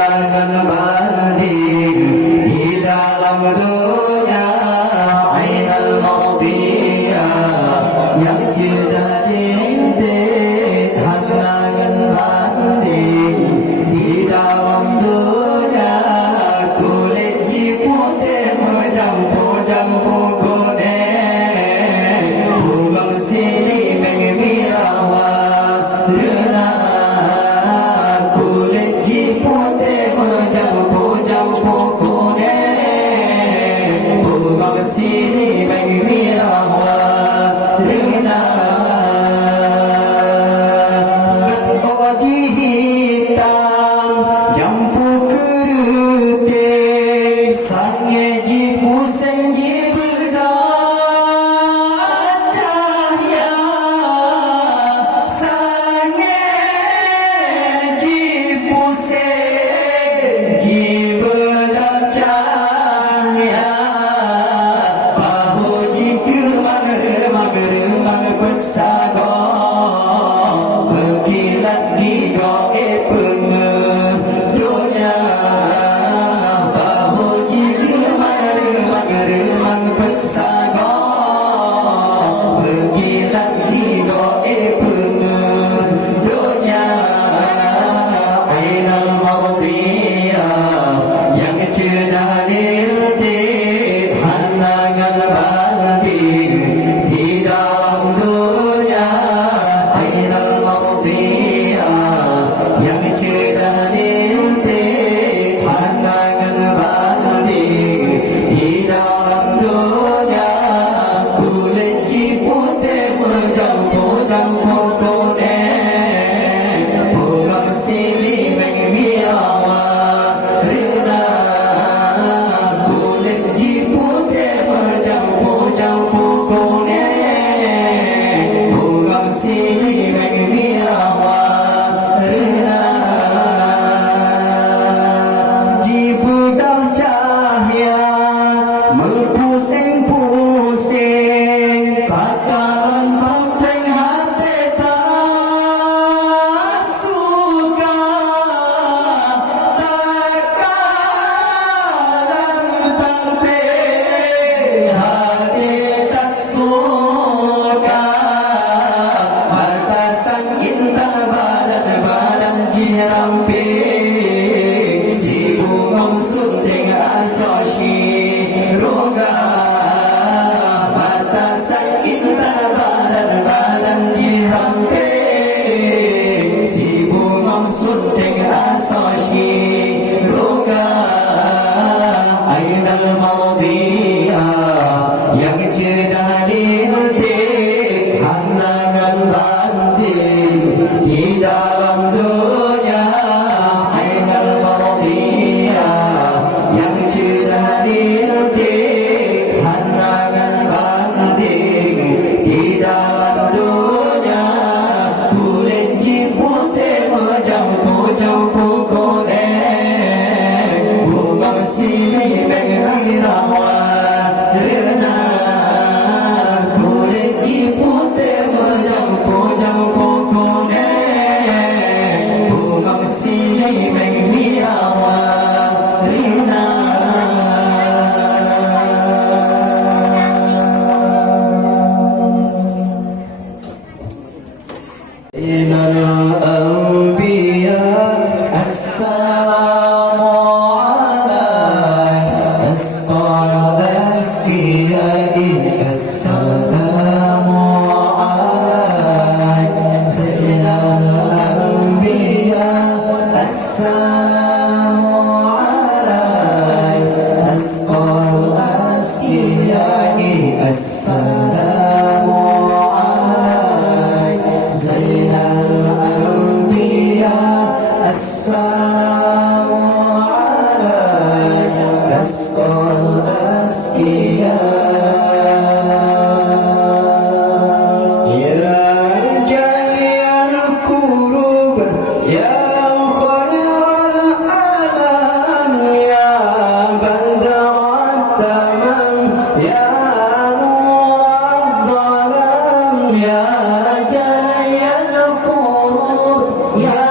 halangan banding di dalam dunia. Ainal maudiyah yang jadi intik halangan banding di dalam dunia. Kulit putih mencampur-campur kuning, bunga sini mengmirawa rena. Kulit putih mencampur-campur kuning, bunga sini mengmirawa rena. Baju hitam jampu keruting, sange pusing berdacahya. Sange pusing berdacahya. Bahu jika mager bersaga, berkilat giga pengedunya. Bahu jika mager bersaga, berkilat giga pengedunya. Ainal maudiyah yang cerdas nilti halangan banding di dalam dunia. Ainal maudiyah yang cerdas nilti halangan banding di dalam dunia. Kulit putih mencampur-campur kuning, bunga sini mengmirawa rena. Kulit putih mencampur-campur kuning, bunga sini mengmirawa rena. Budang cahaya mempusing-pusing, takaran pampling hati tak suka. Takaran pampling hati tak suka. Martasan intan badan jiramping, si bunga sunting asosi roga. Batasan intan badan jiramping, si bunga sunting asosi roga. Ainal maudiyah yang cerdas nilti halangan banding di dalam dunia. Ainal maudiyah yang cerdas nilti halangan banding di dalam dunia. Kulit putih mencampur-campur kuning, bunga sini mengmirawa rena. Kulit putih mencampur-campur kuning, bunga sini mengmirawa rena. Inal anbiya assalamu alaikum, asqal asqiyai assalamu alaikum, zainal anbiya assalamu alaikum, asqal asqiyai assalamu alaikum, zainal anbiya assalamu alaikum, asqal asqiya. Ya jaliyal qulub ya khairal alam, ya bandar tamam, ya nur al-dhalam, ya jaliyal qulub ya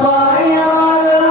khairal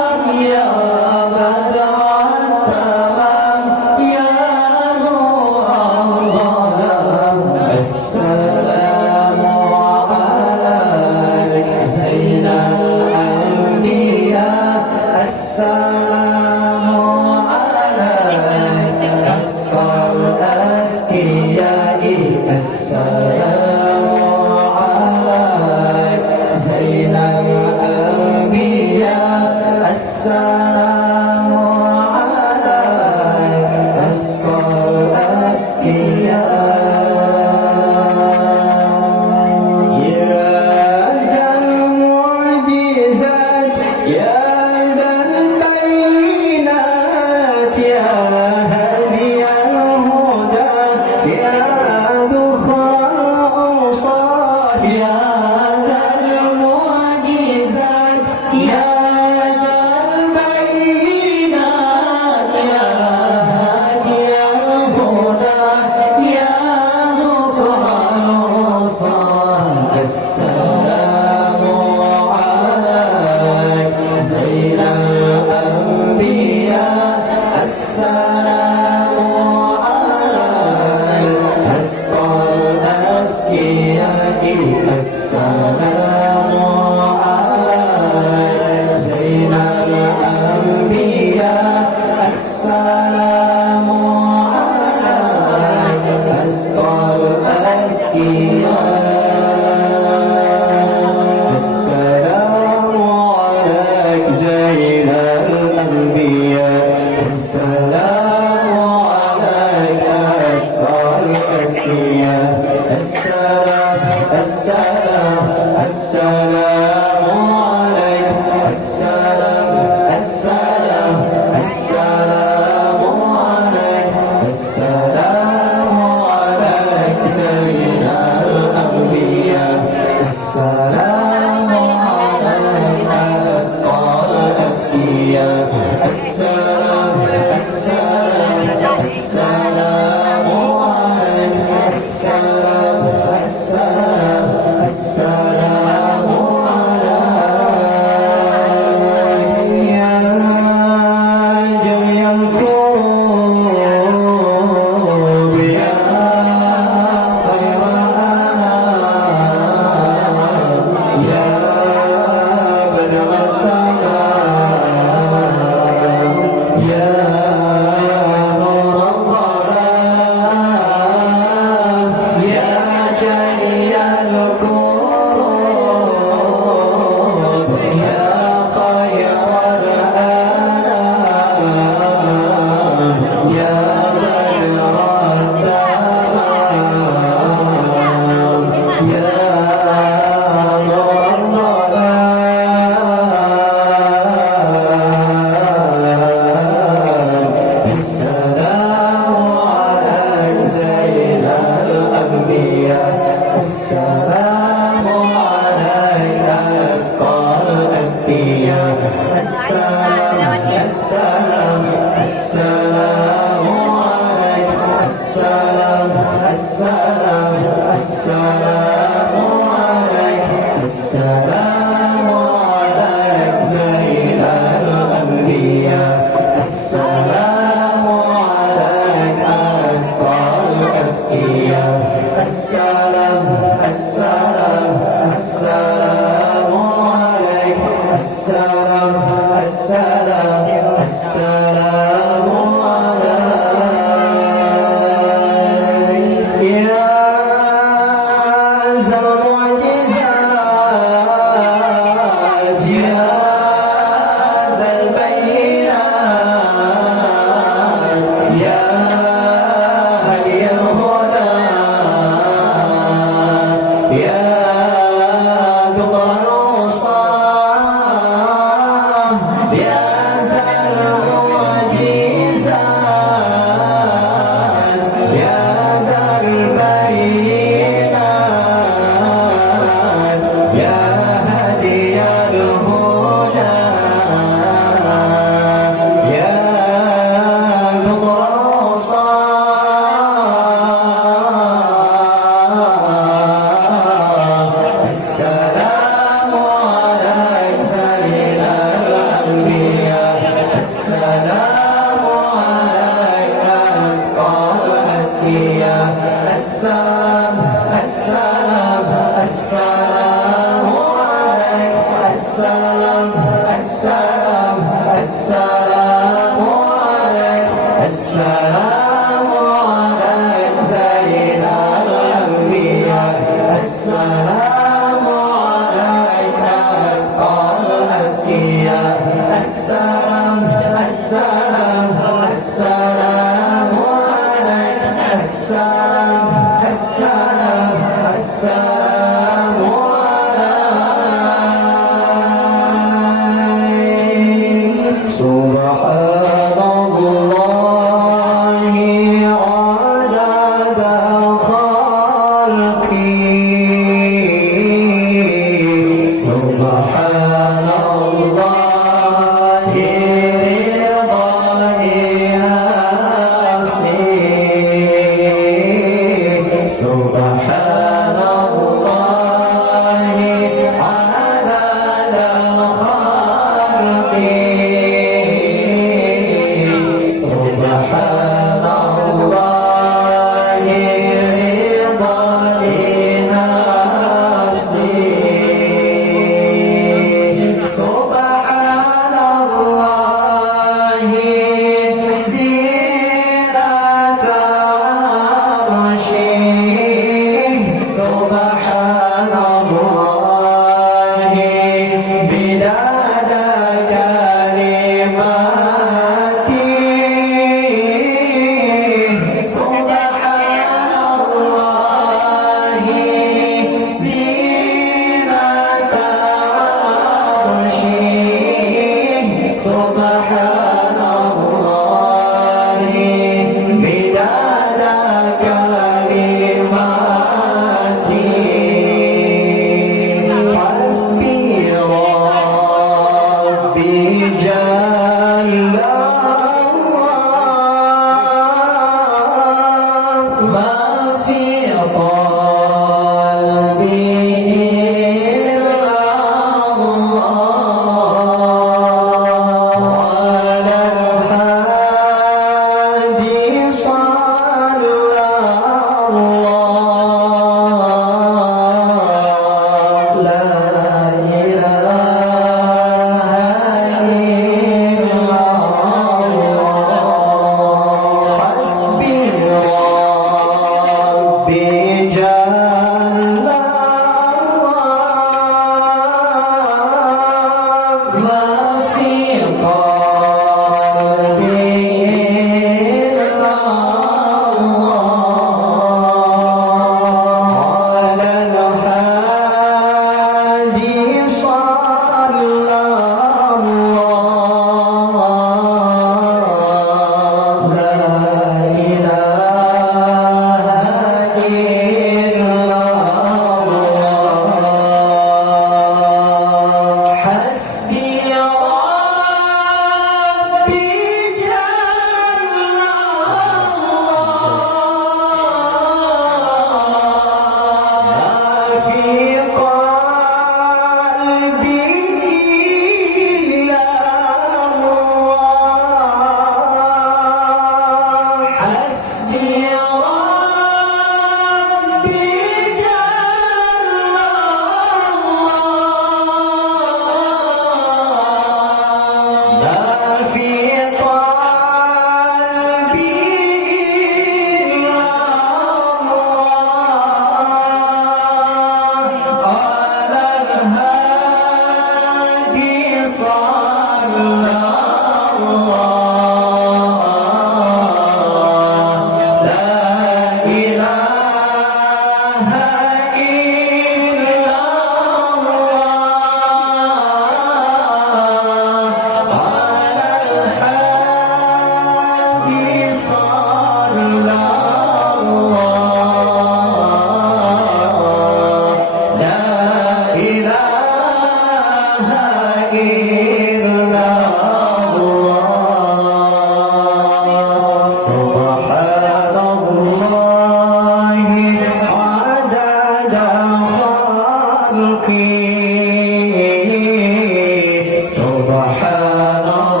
Subhanallah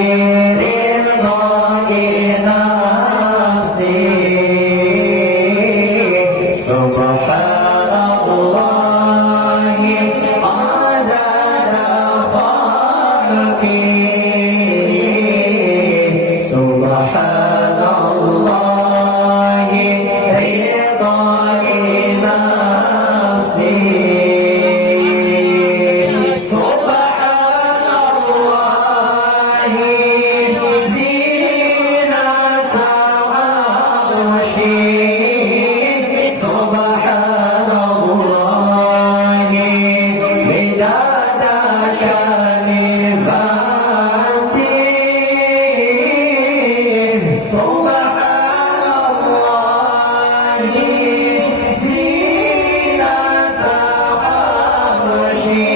ridai nafsi, Subhanallah adada khalqi, Subhanallah ridai nafsi, Subhanallah zinata arshi, Subhanallah midada kalimati, Subhanallah zinata arshi,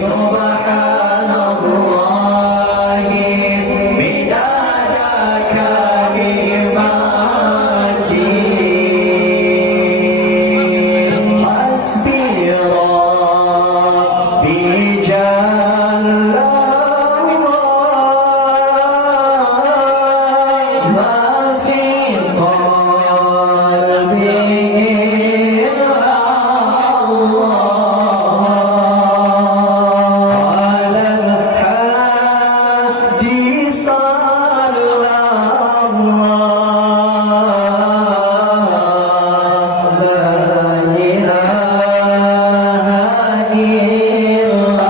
Subhanallah midada kalimati, hasbi rabbi jalla ma fi qalbi illa Allah, ala al-hadi sallallahu, la ilaha illa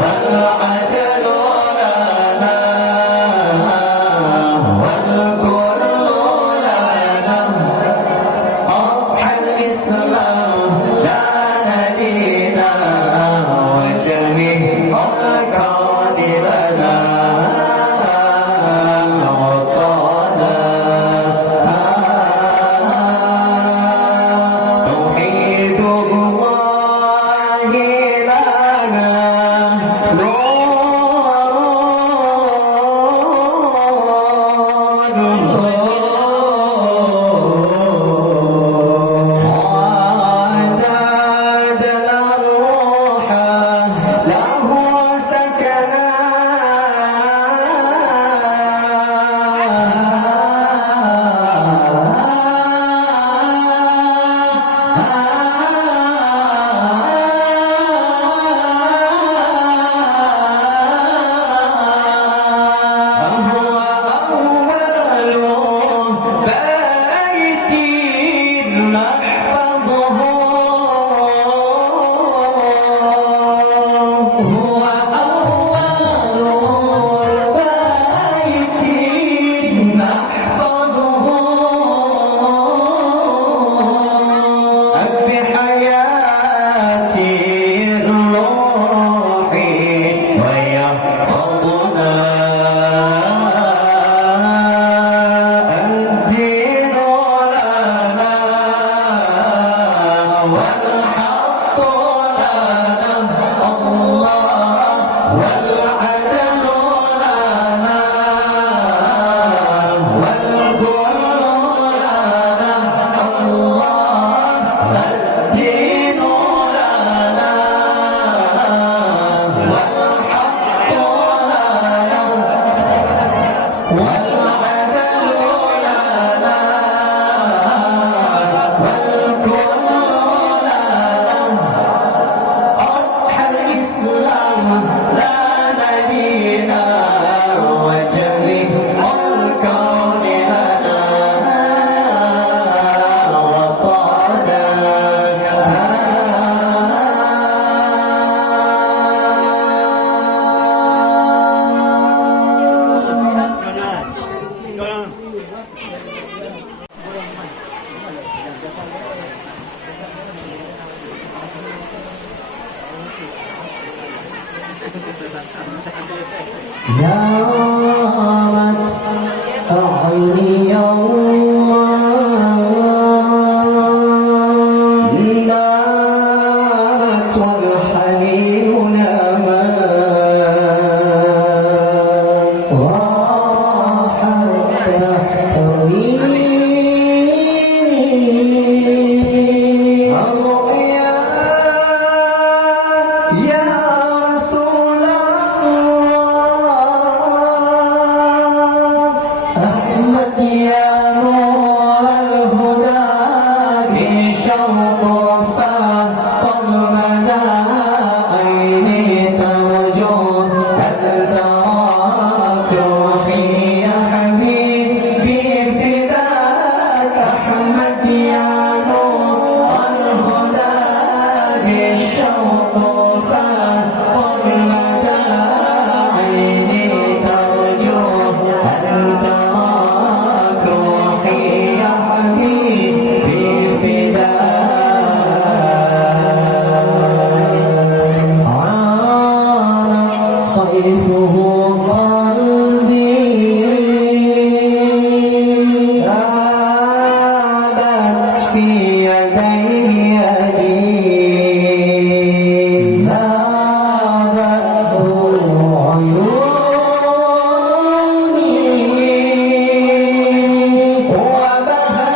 والعدل لنا والكل لنا أضحى الإسلام لنا دينا وجميع الكون لنا وقانا توحيد الله لنا عددنا الروح له سكنا فهو أول بيت نحفظه هو أول بيت نحفظه بحياة الروح ويحفظنا الدين لنا والحق لنا الله والعدل لنا والكل لنا الله الدين لنا والحق لنا والعدل لنا والكل لنا أضحى الإسلام لنا دينا وجميع الكون لنا وطانا زارت أعيني يوما نامت والحنين ناما راحت تحتويني الرؤيا يا رسول الله أحمد يا نور الهدى بالشوق فاق المدى عيني ترجو هل تراك روحي يا حبيبي فداك أحمد يا نور الهدى بالشوق فاق المدى عيني ترجو هل تراك روحي يا حبيبي فداك عانق طيفه قلبي عادت في يديه يدي نادته عيوني وبهى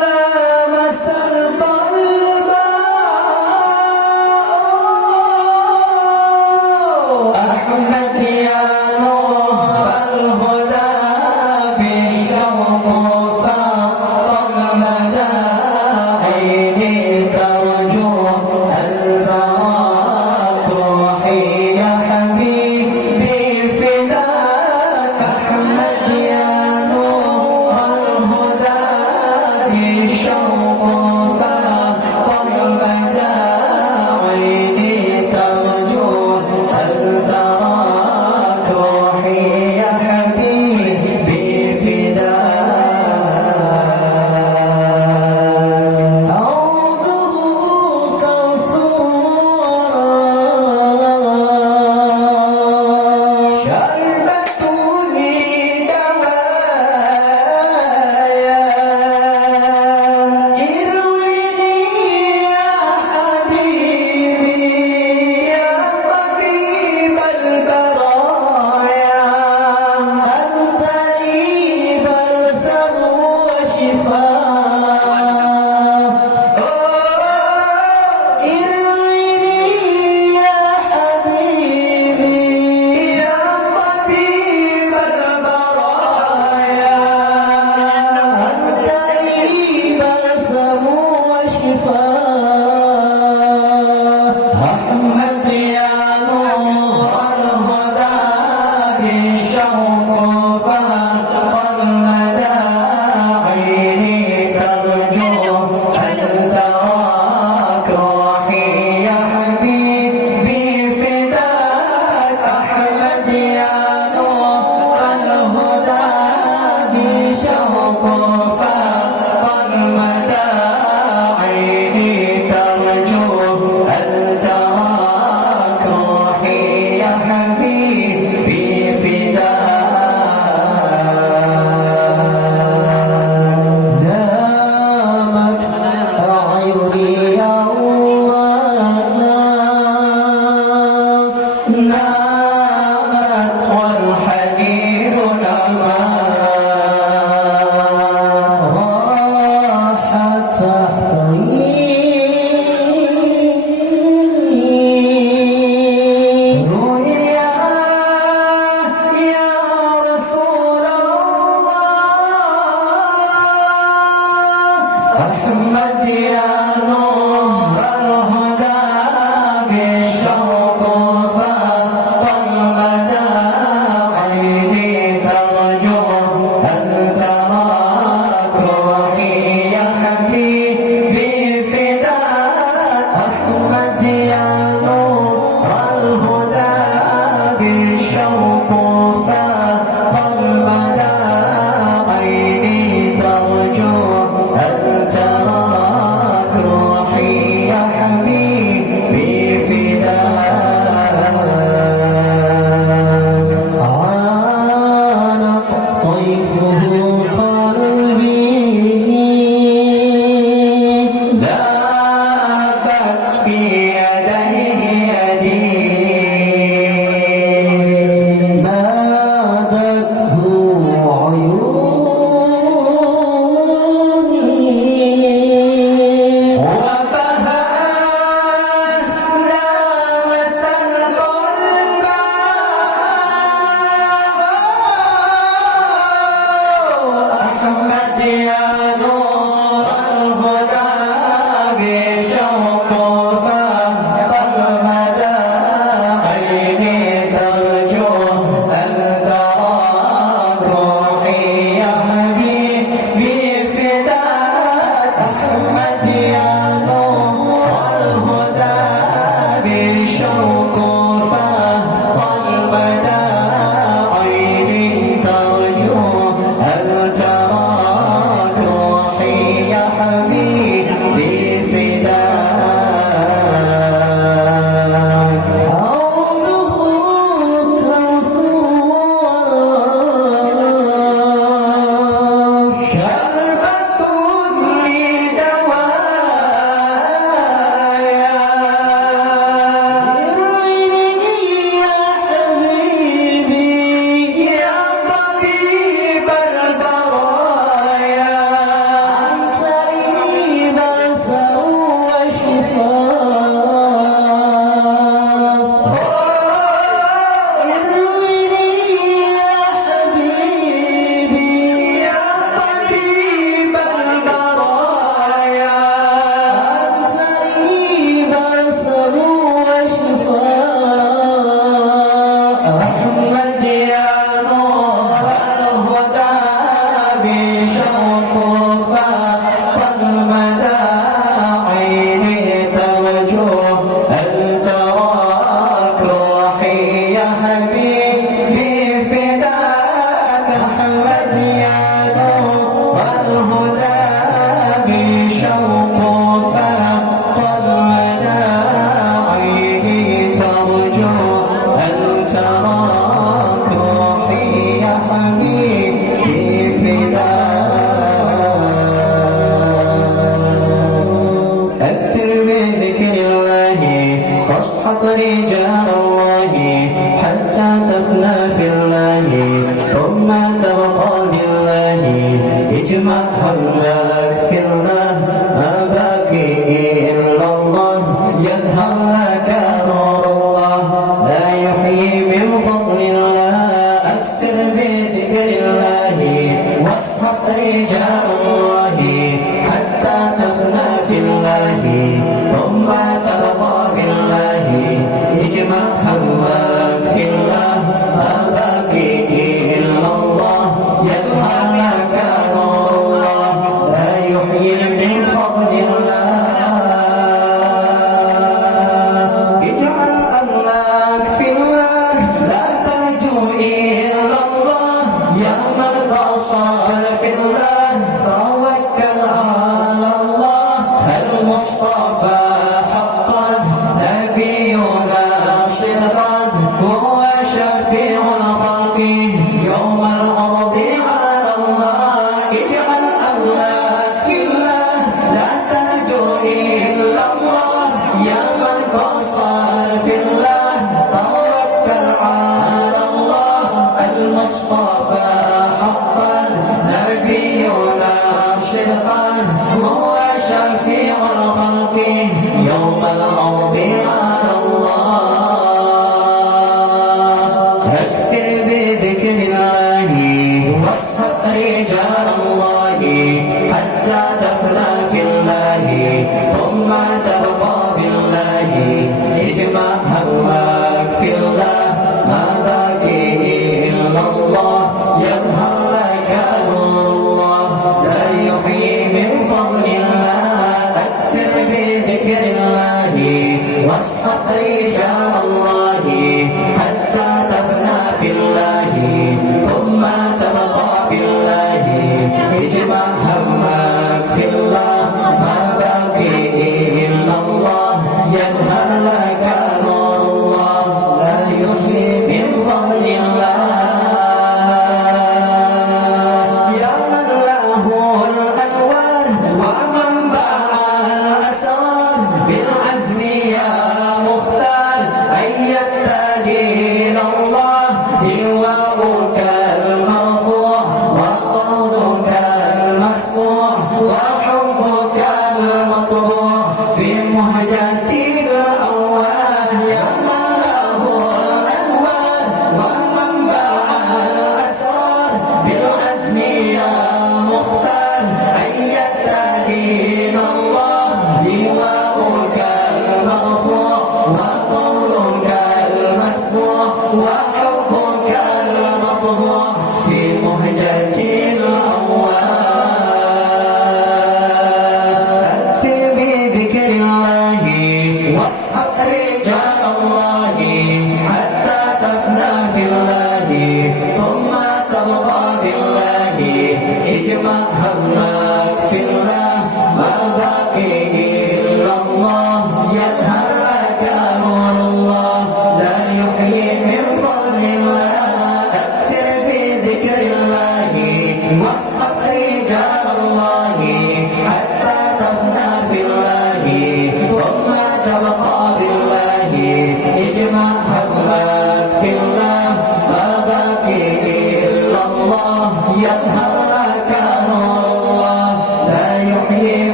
لمس القلب واصحب رجال الله حتى تفنى في الله ثم تبقى بالله اجمع همك في الله ما باقي إلا الله يظهر لك نور الله لا يحيي من فضل الله أكثر بذكر الله واصحب رجال الله حتى تفنى في الله ثم تبقى بالله اجمع همك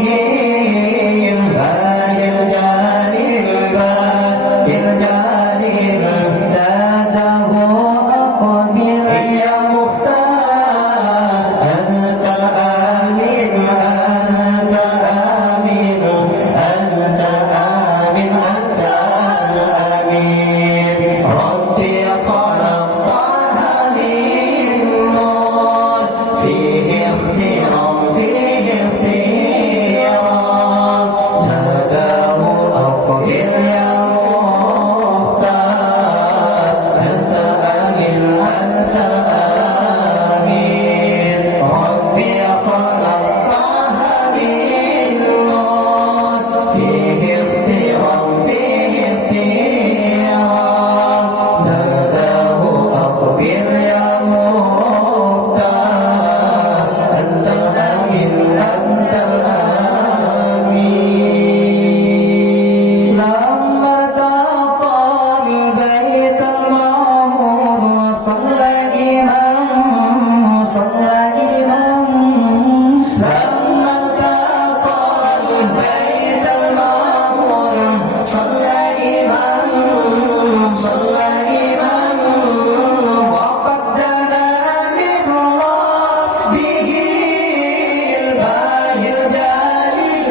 ربهم هاي الجليل الجليل ناداه أقبل يا مختار أنت الآمن أنت الآمن أنت الآمن أنت الآمن ربي خلقتها للنور فيه اختيار فيه اختيار ناداه أقبل يا مختار أنت الآمن أنت الآمن ربي خلقتها للنور فيه اختيار فيه اختيار ناداه أقبل يا مختار أنت الآمن أنت الآمن لما ارتقى البيت المعمور صلى إمام لما ارتقى البيت المعمور صلى إمام وقد دنا من ربه الباهي الجليل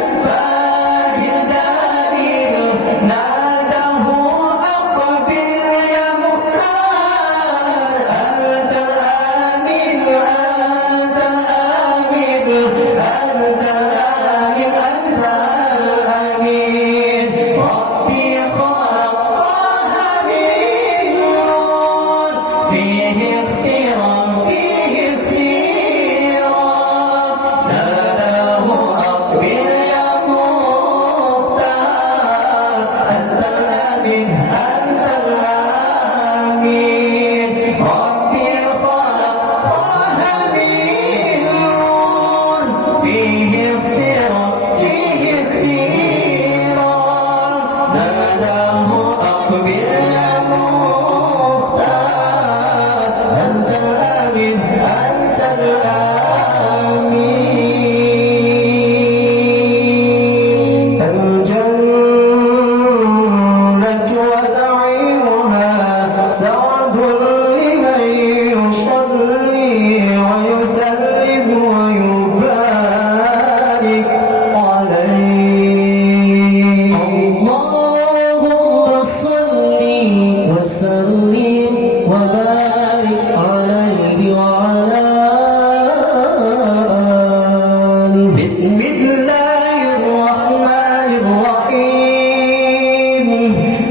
ناداه أقبل يا مختار أنت الآمن أنت الآمن أنت الآمن أنت الآمن ربي خلقها من نور فيه اختيار فيه اختيار ناداه أقبل يا مختار أنت الآمن أنت الآمن ربي خلقها من نور فيه اختيار فيه اختيار ناداه أقبل يا مختار أنت الآمن أنت الآمن الجنة ونعيمها سعد لمن يصلي ويسلم ويبارك عليه اللهم صل وسلم وبارك عليه وعلى آله بسم الله الرحمن الرحيم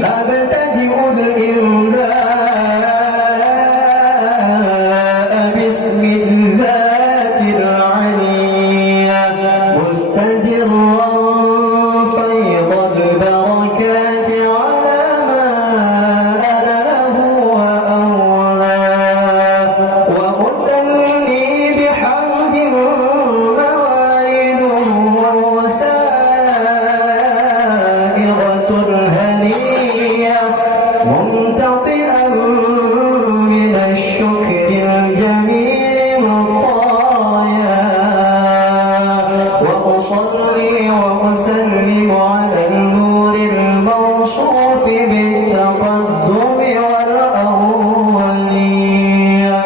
أبتدئ الإملاء بسم الله العليا مستدرا فيض البركات على ما أنا له وأولى وأثني بحمد موالده سائغة هنية ممتطئا من الشكر الجميل والطايا وأصلي وأسلم على النور الموصوف بالتقدم والأولية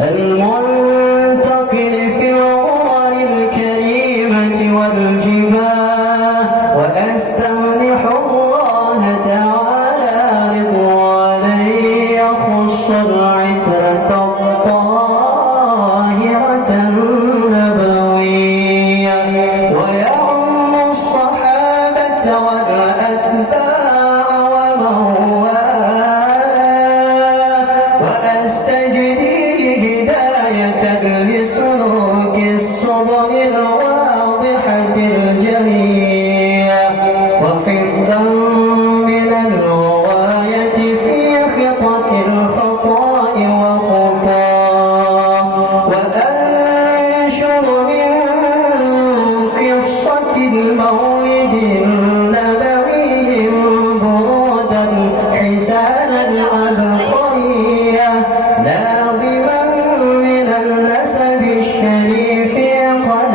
المنتقل في الغرر الكريمة والجباه وأستمنح الله تعالى رضوانا يخص العترة الطاهرة النبوية ويعم الصحابة والأتباع ومن والاه وأستجدي هداية لسلوك السبل الواضحة الجلية وحفظا من الغواية في خطة الخطاء وخطاه وأنشر من قصة المولد النبوي برودا حسانا عبقريا ناظما من النسب الشريف قد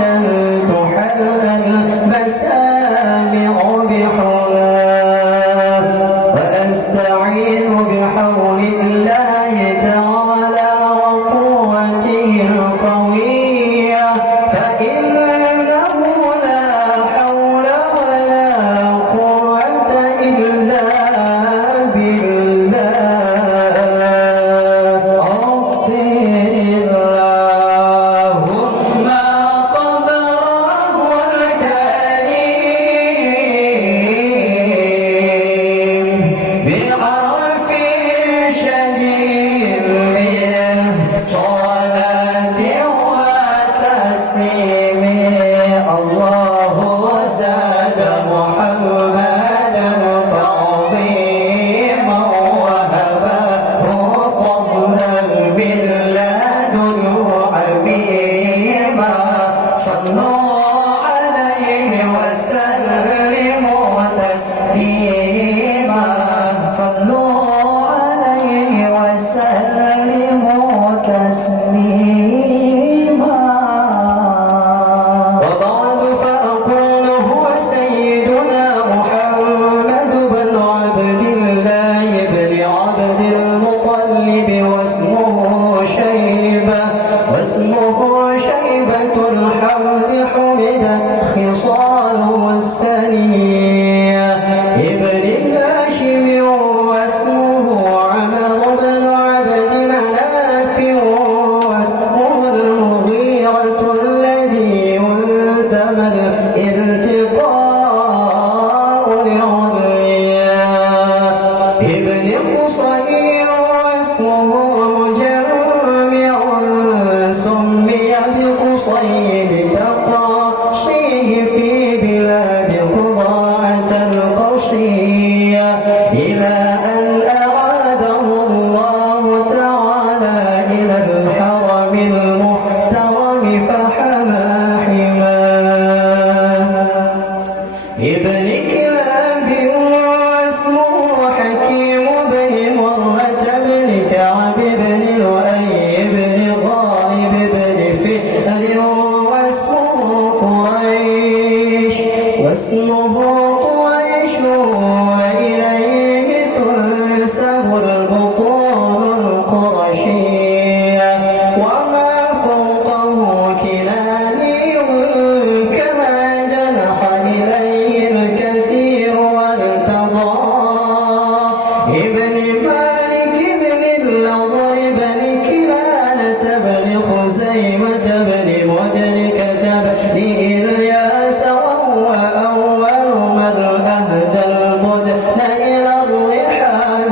بن إلياس وهو أول من أهدى البدن إلى الرحاب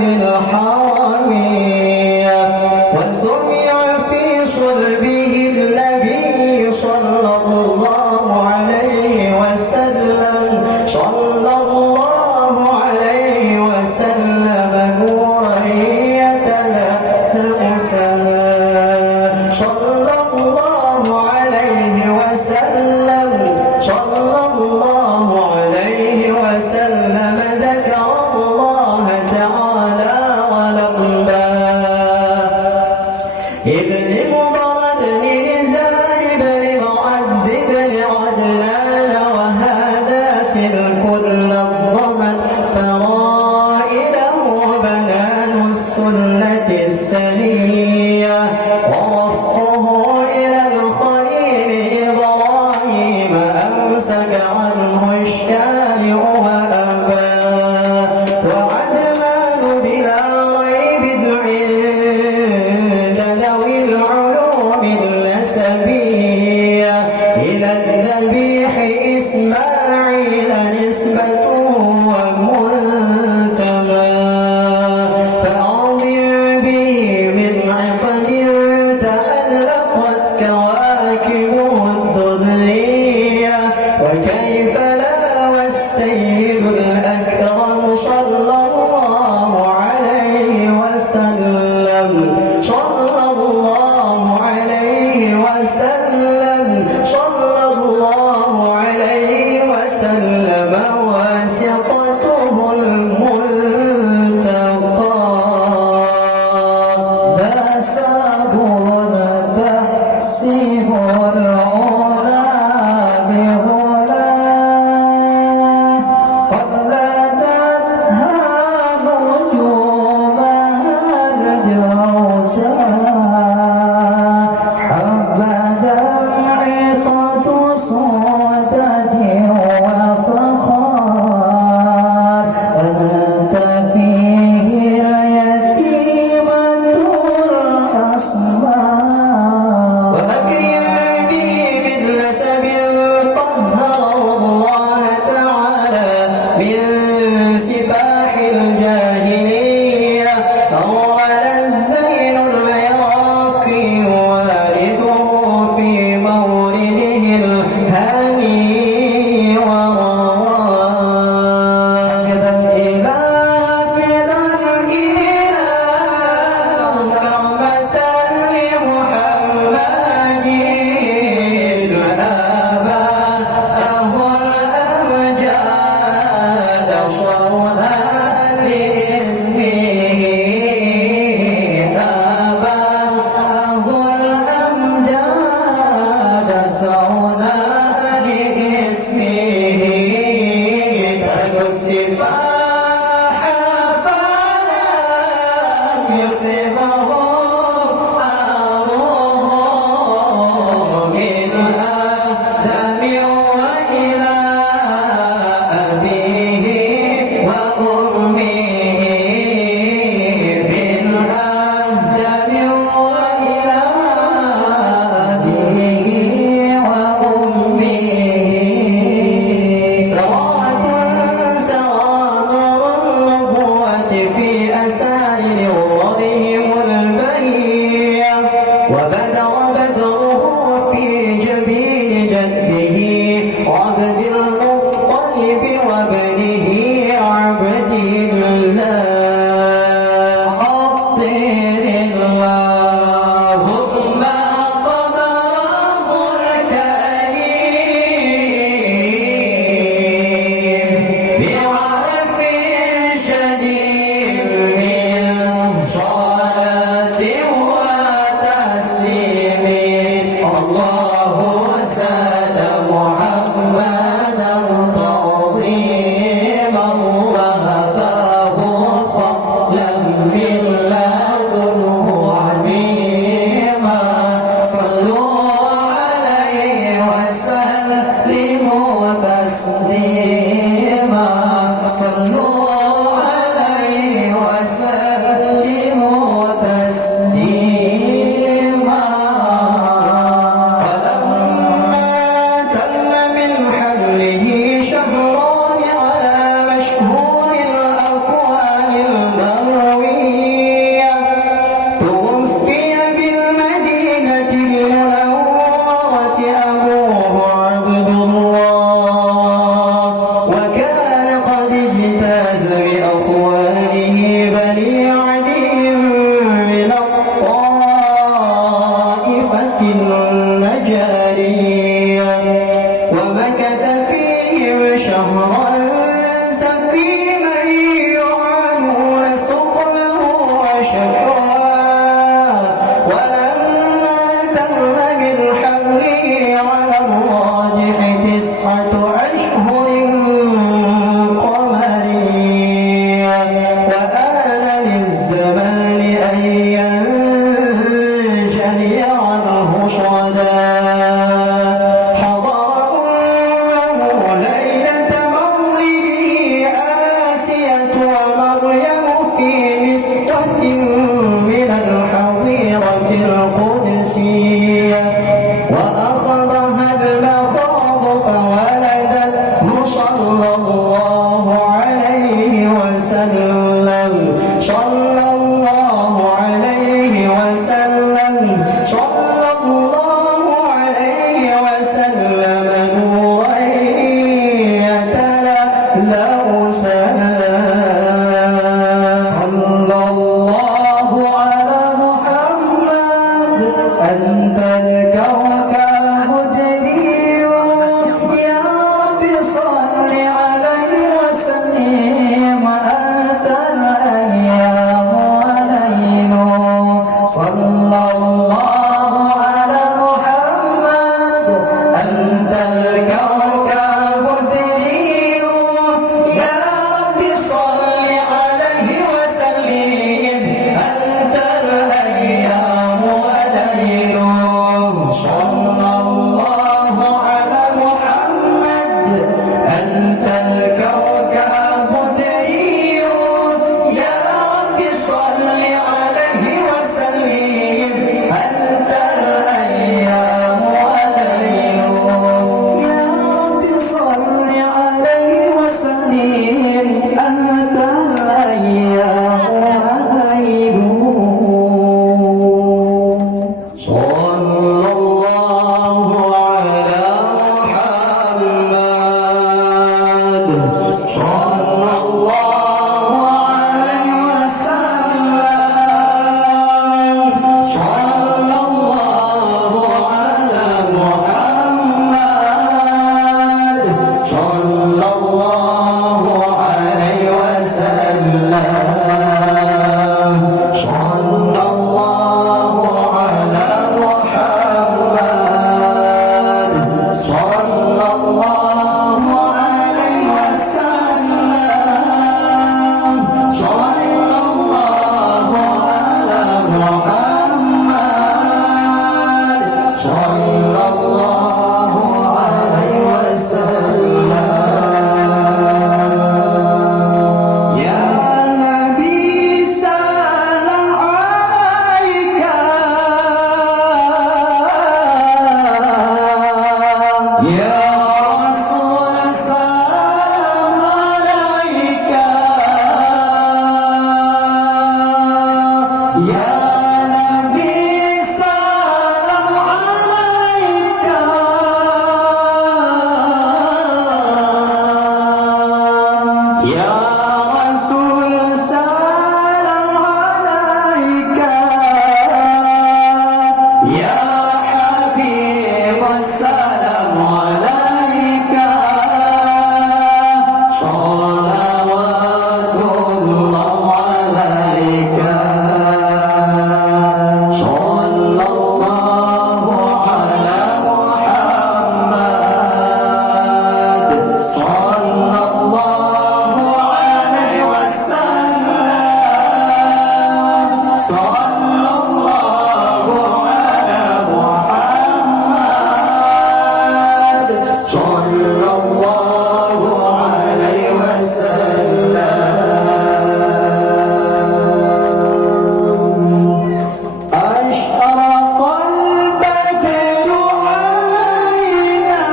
الحرمية وسمع في صلبه النبي صلى الله عليه وسلم نورا يتلألأ سنا صلى الله عليه وسلم ذكر الله تعالى ولبى ابن مضرد بن نزار بن معد بن عدنان وهذا سلك الضمت فرائله بنان السنة السنية ورفعه إلى الخليل إبراهيم أمسك عنه الشارع وأبى وعدمان بلا ريب عند ذوي العلوم النسبية إلى الذبيح إسماعيل نسبة ومنتمى فأعظم به من عقد تألقت كواكبه الدرية وكيف لا والسيد الأكرم صلى الله عليه وسلم وسلم صلى الله عليه وسلم. أشرق البدر علينا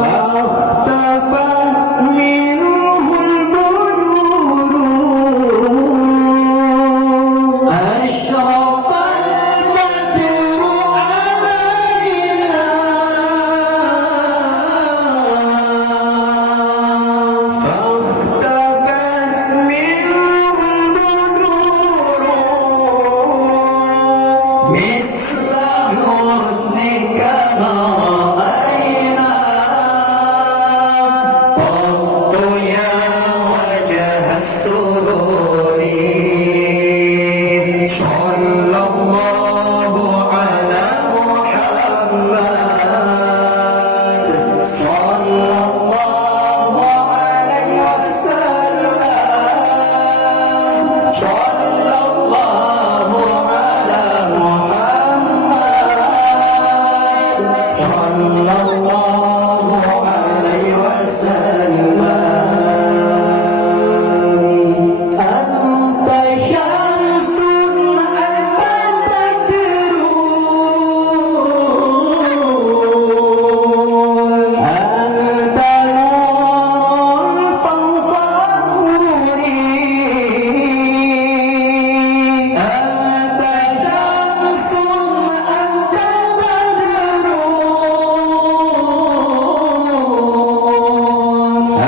فاختفت منه البدور. أشرق البدر علينا فاختفت منه البدور. مثل حسنك ما رأينا قط يا وجه السرور. صلى الله على محمد صلى الله عليه وسلم. صلى الله على محمد صلى الله عليه وسلم. أنت شمس البدر أنت نور فوق النور. أنت شمس أنت بدر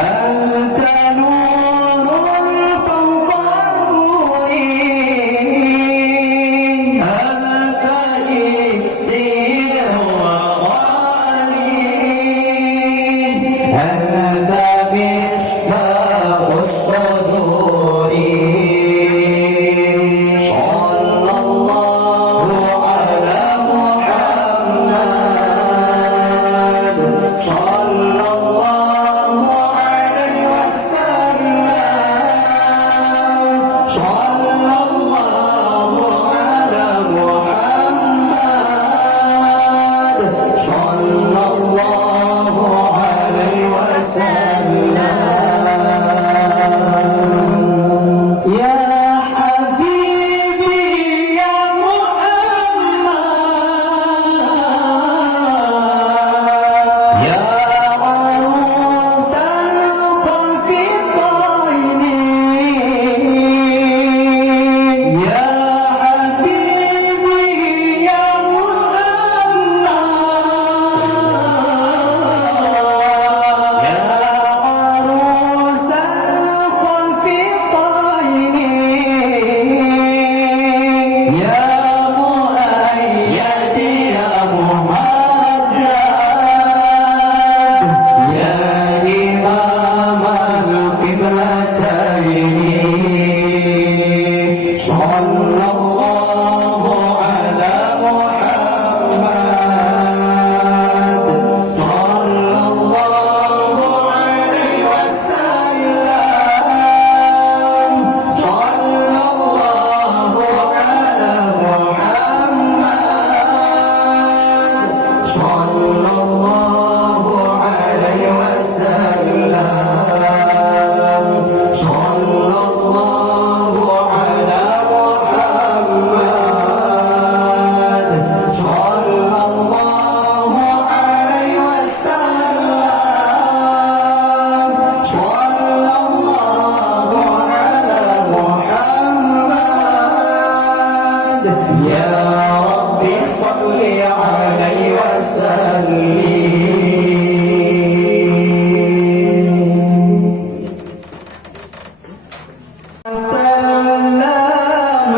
أنت نور فوق النور. أنت إكسير وغالي أنت مصباح الصدور. صلى الله على محمد صلى الله عليه وسلم. صلى الله على محمد صلى الله عليه وسلم. يا حبيبي يا محمد يا عروس الخلفين. يا حبيبي يا محمد يا عروس الخلفين. يا مؤيد يا ممجد يا إمام القبلتين. صلى الله على محمد صلى الله عليه وسلم. صلى الله على محمد صلى الله عليه وسلم. صلى الله على محمد صلى الله عليه وسلم. صلى الله على محمد. يا رب صل عليه وسلم. سلم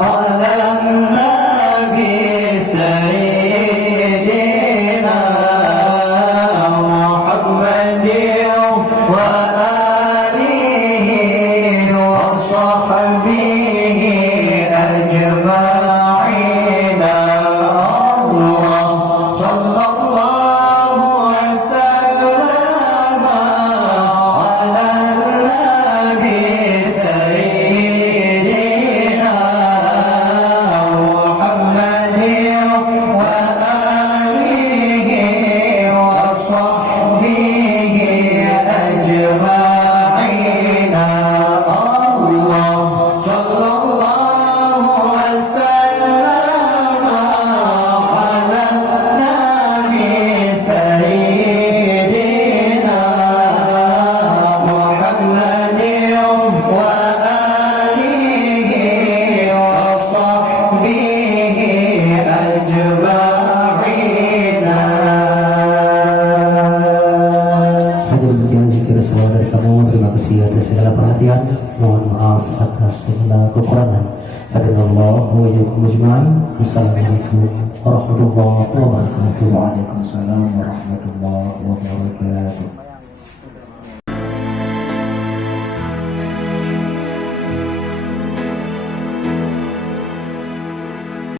على النبي سيدنا محمد وآله وصحبه أجمعين. الله صلى الله وسلم على النبي سيدنا محمد Assalamualaikum warahmatullahi wabarakatuh. Waalaikumsalam warahmatullahi wabarakatuh.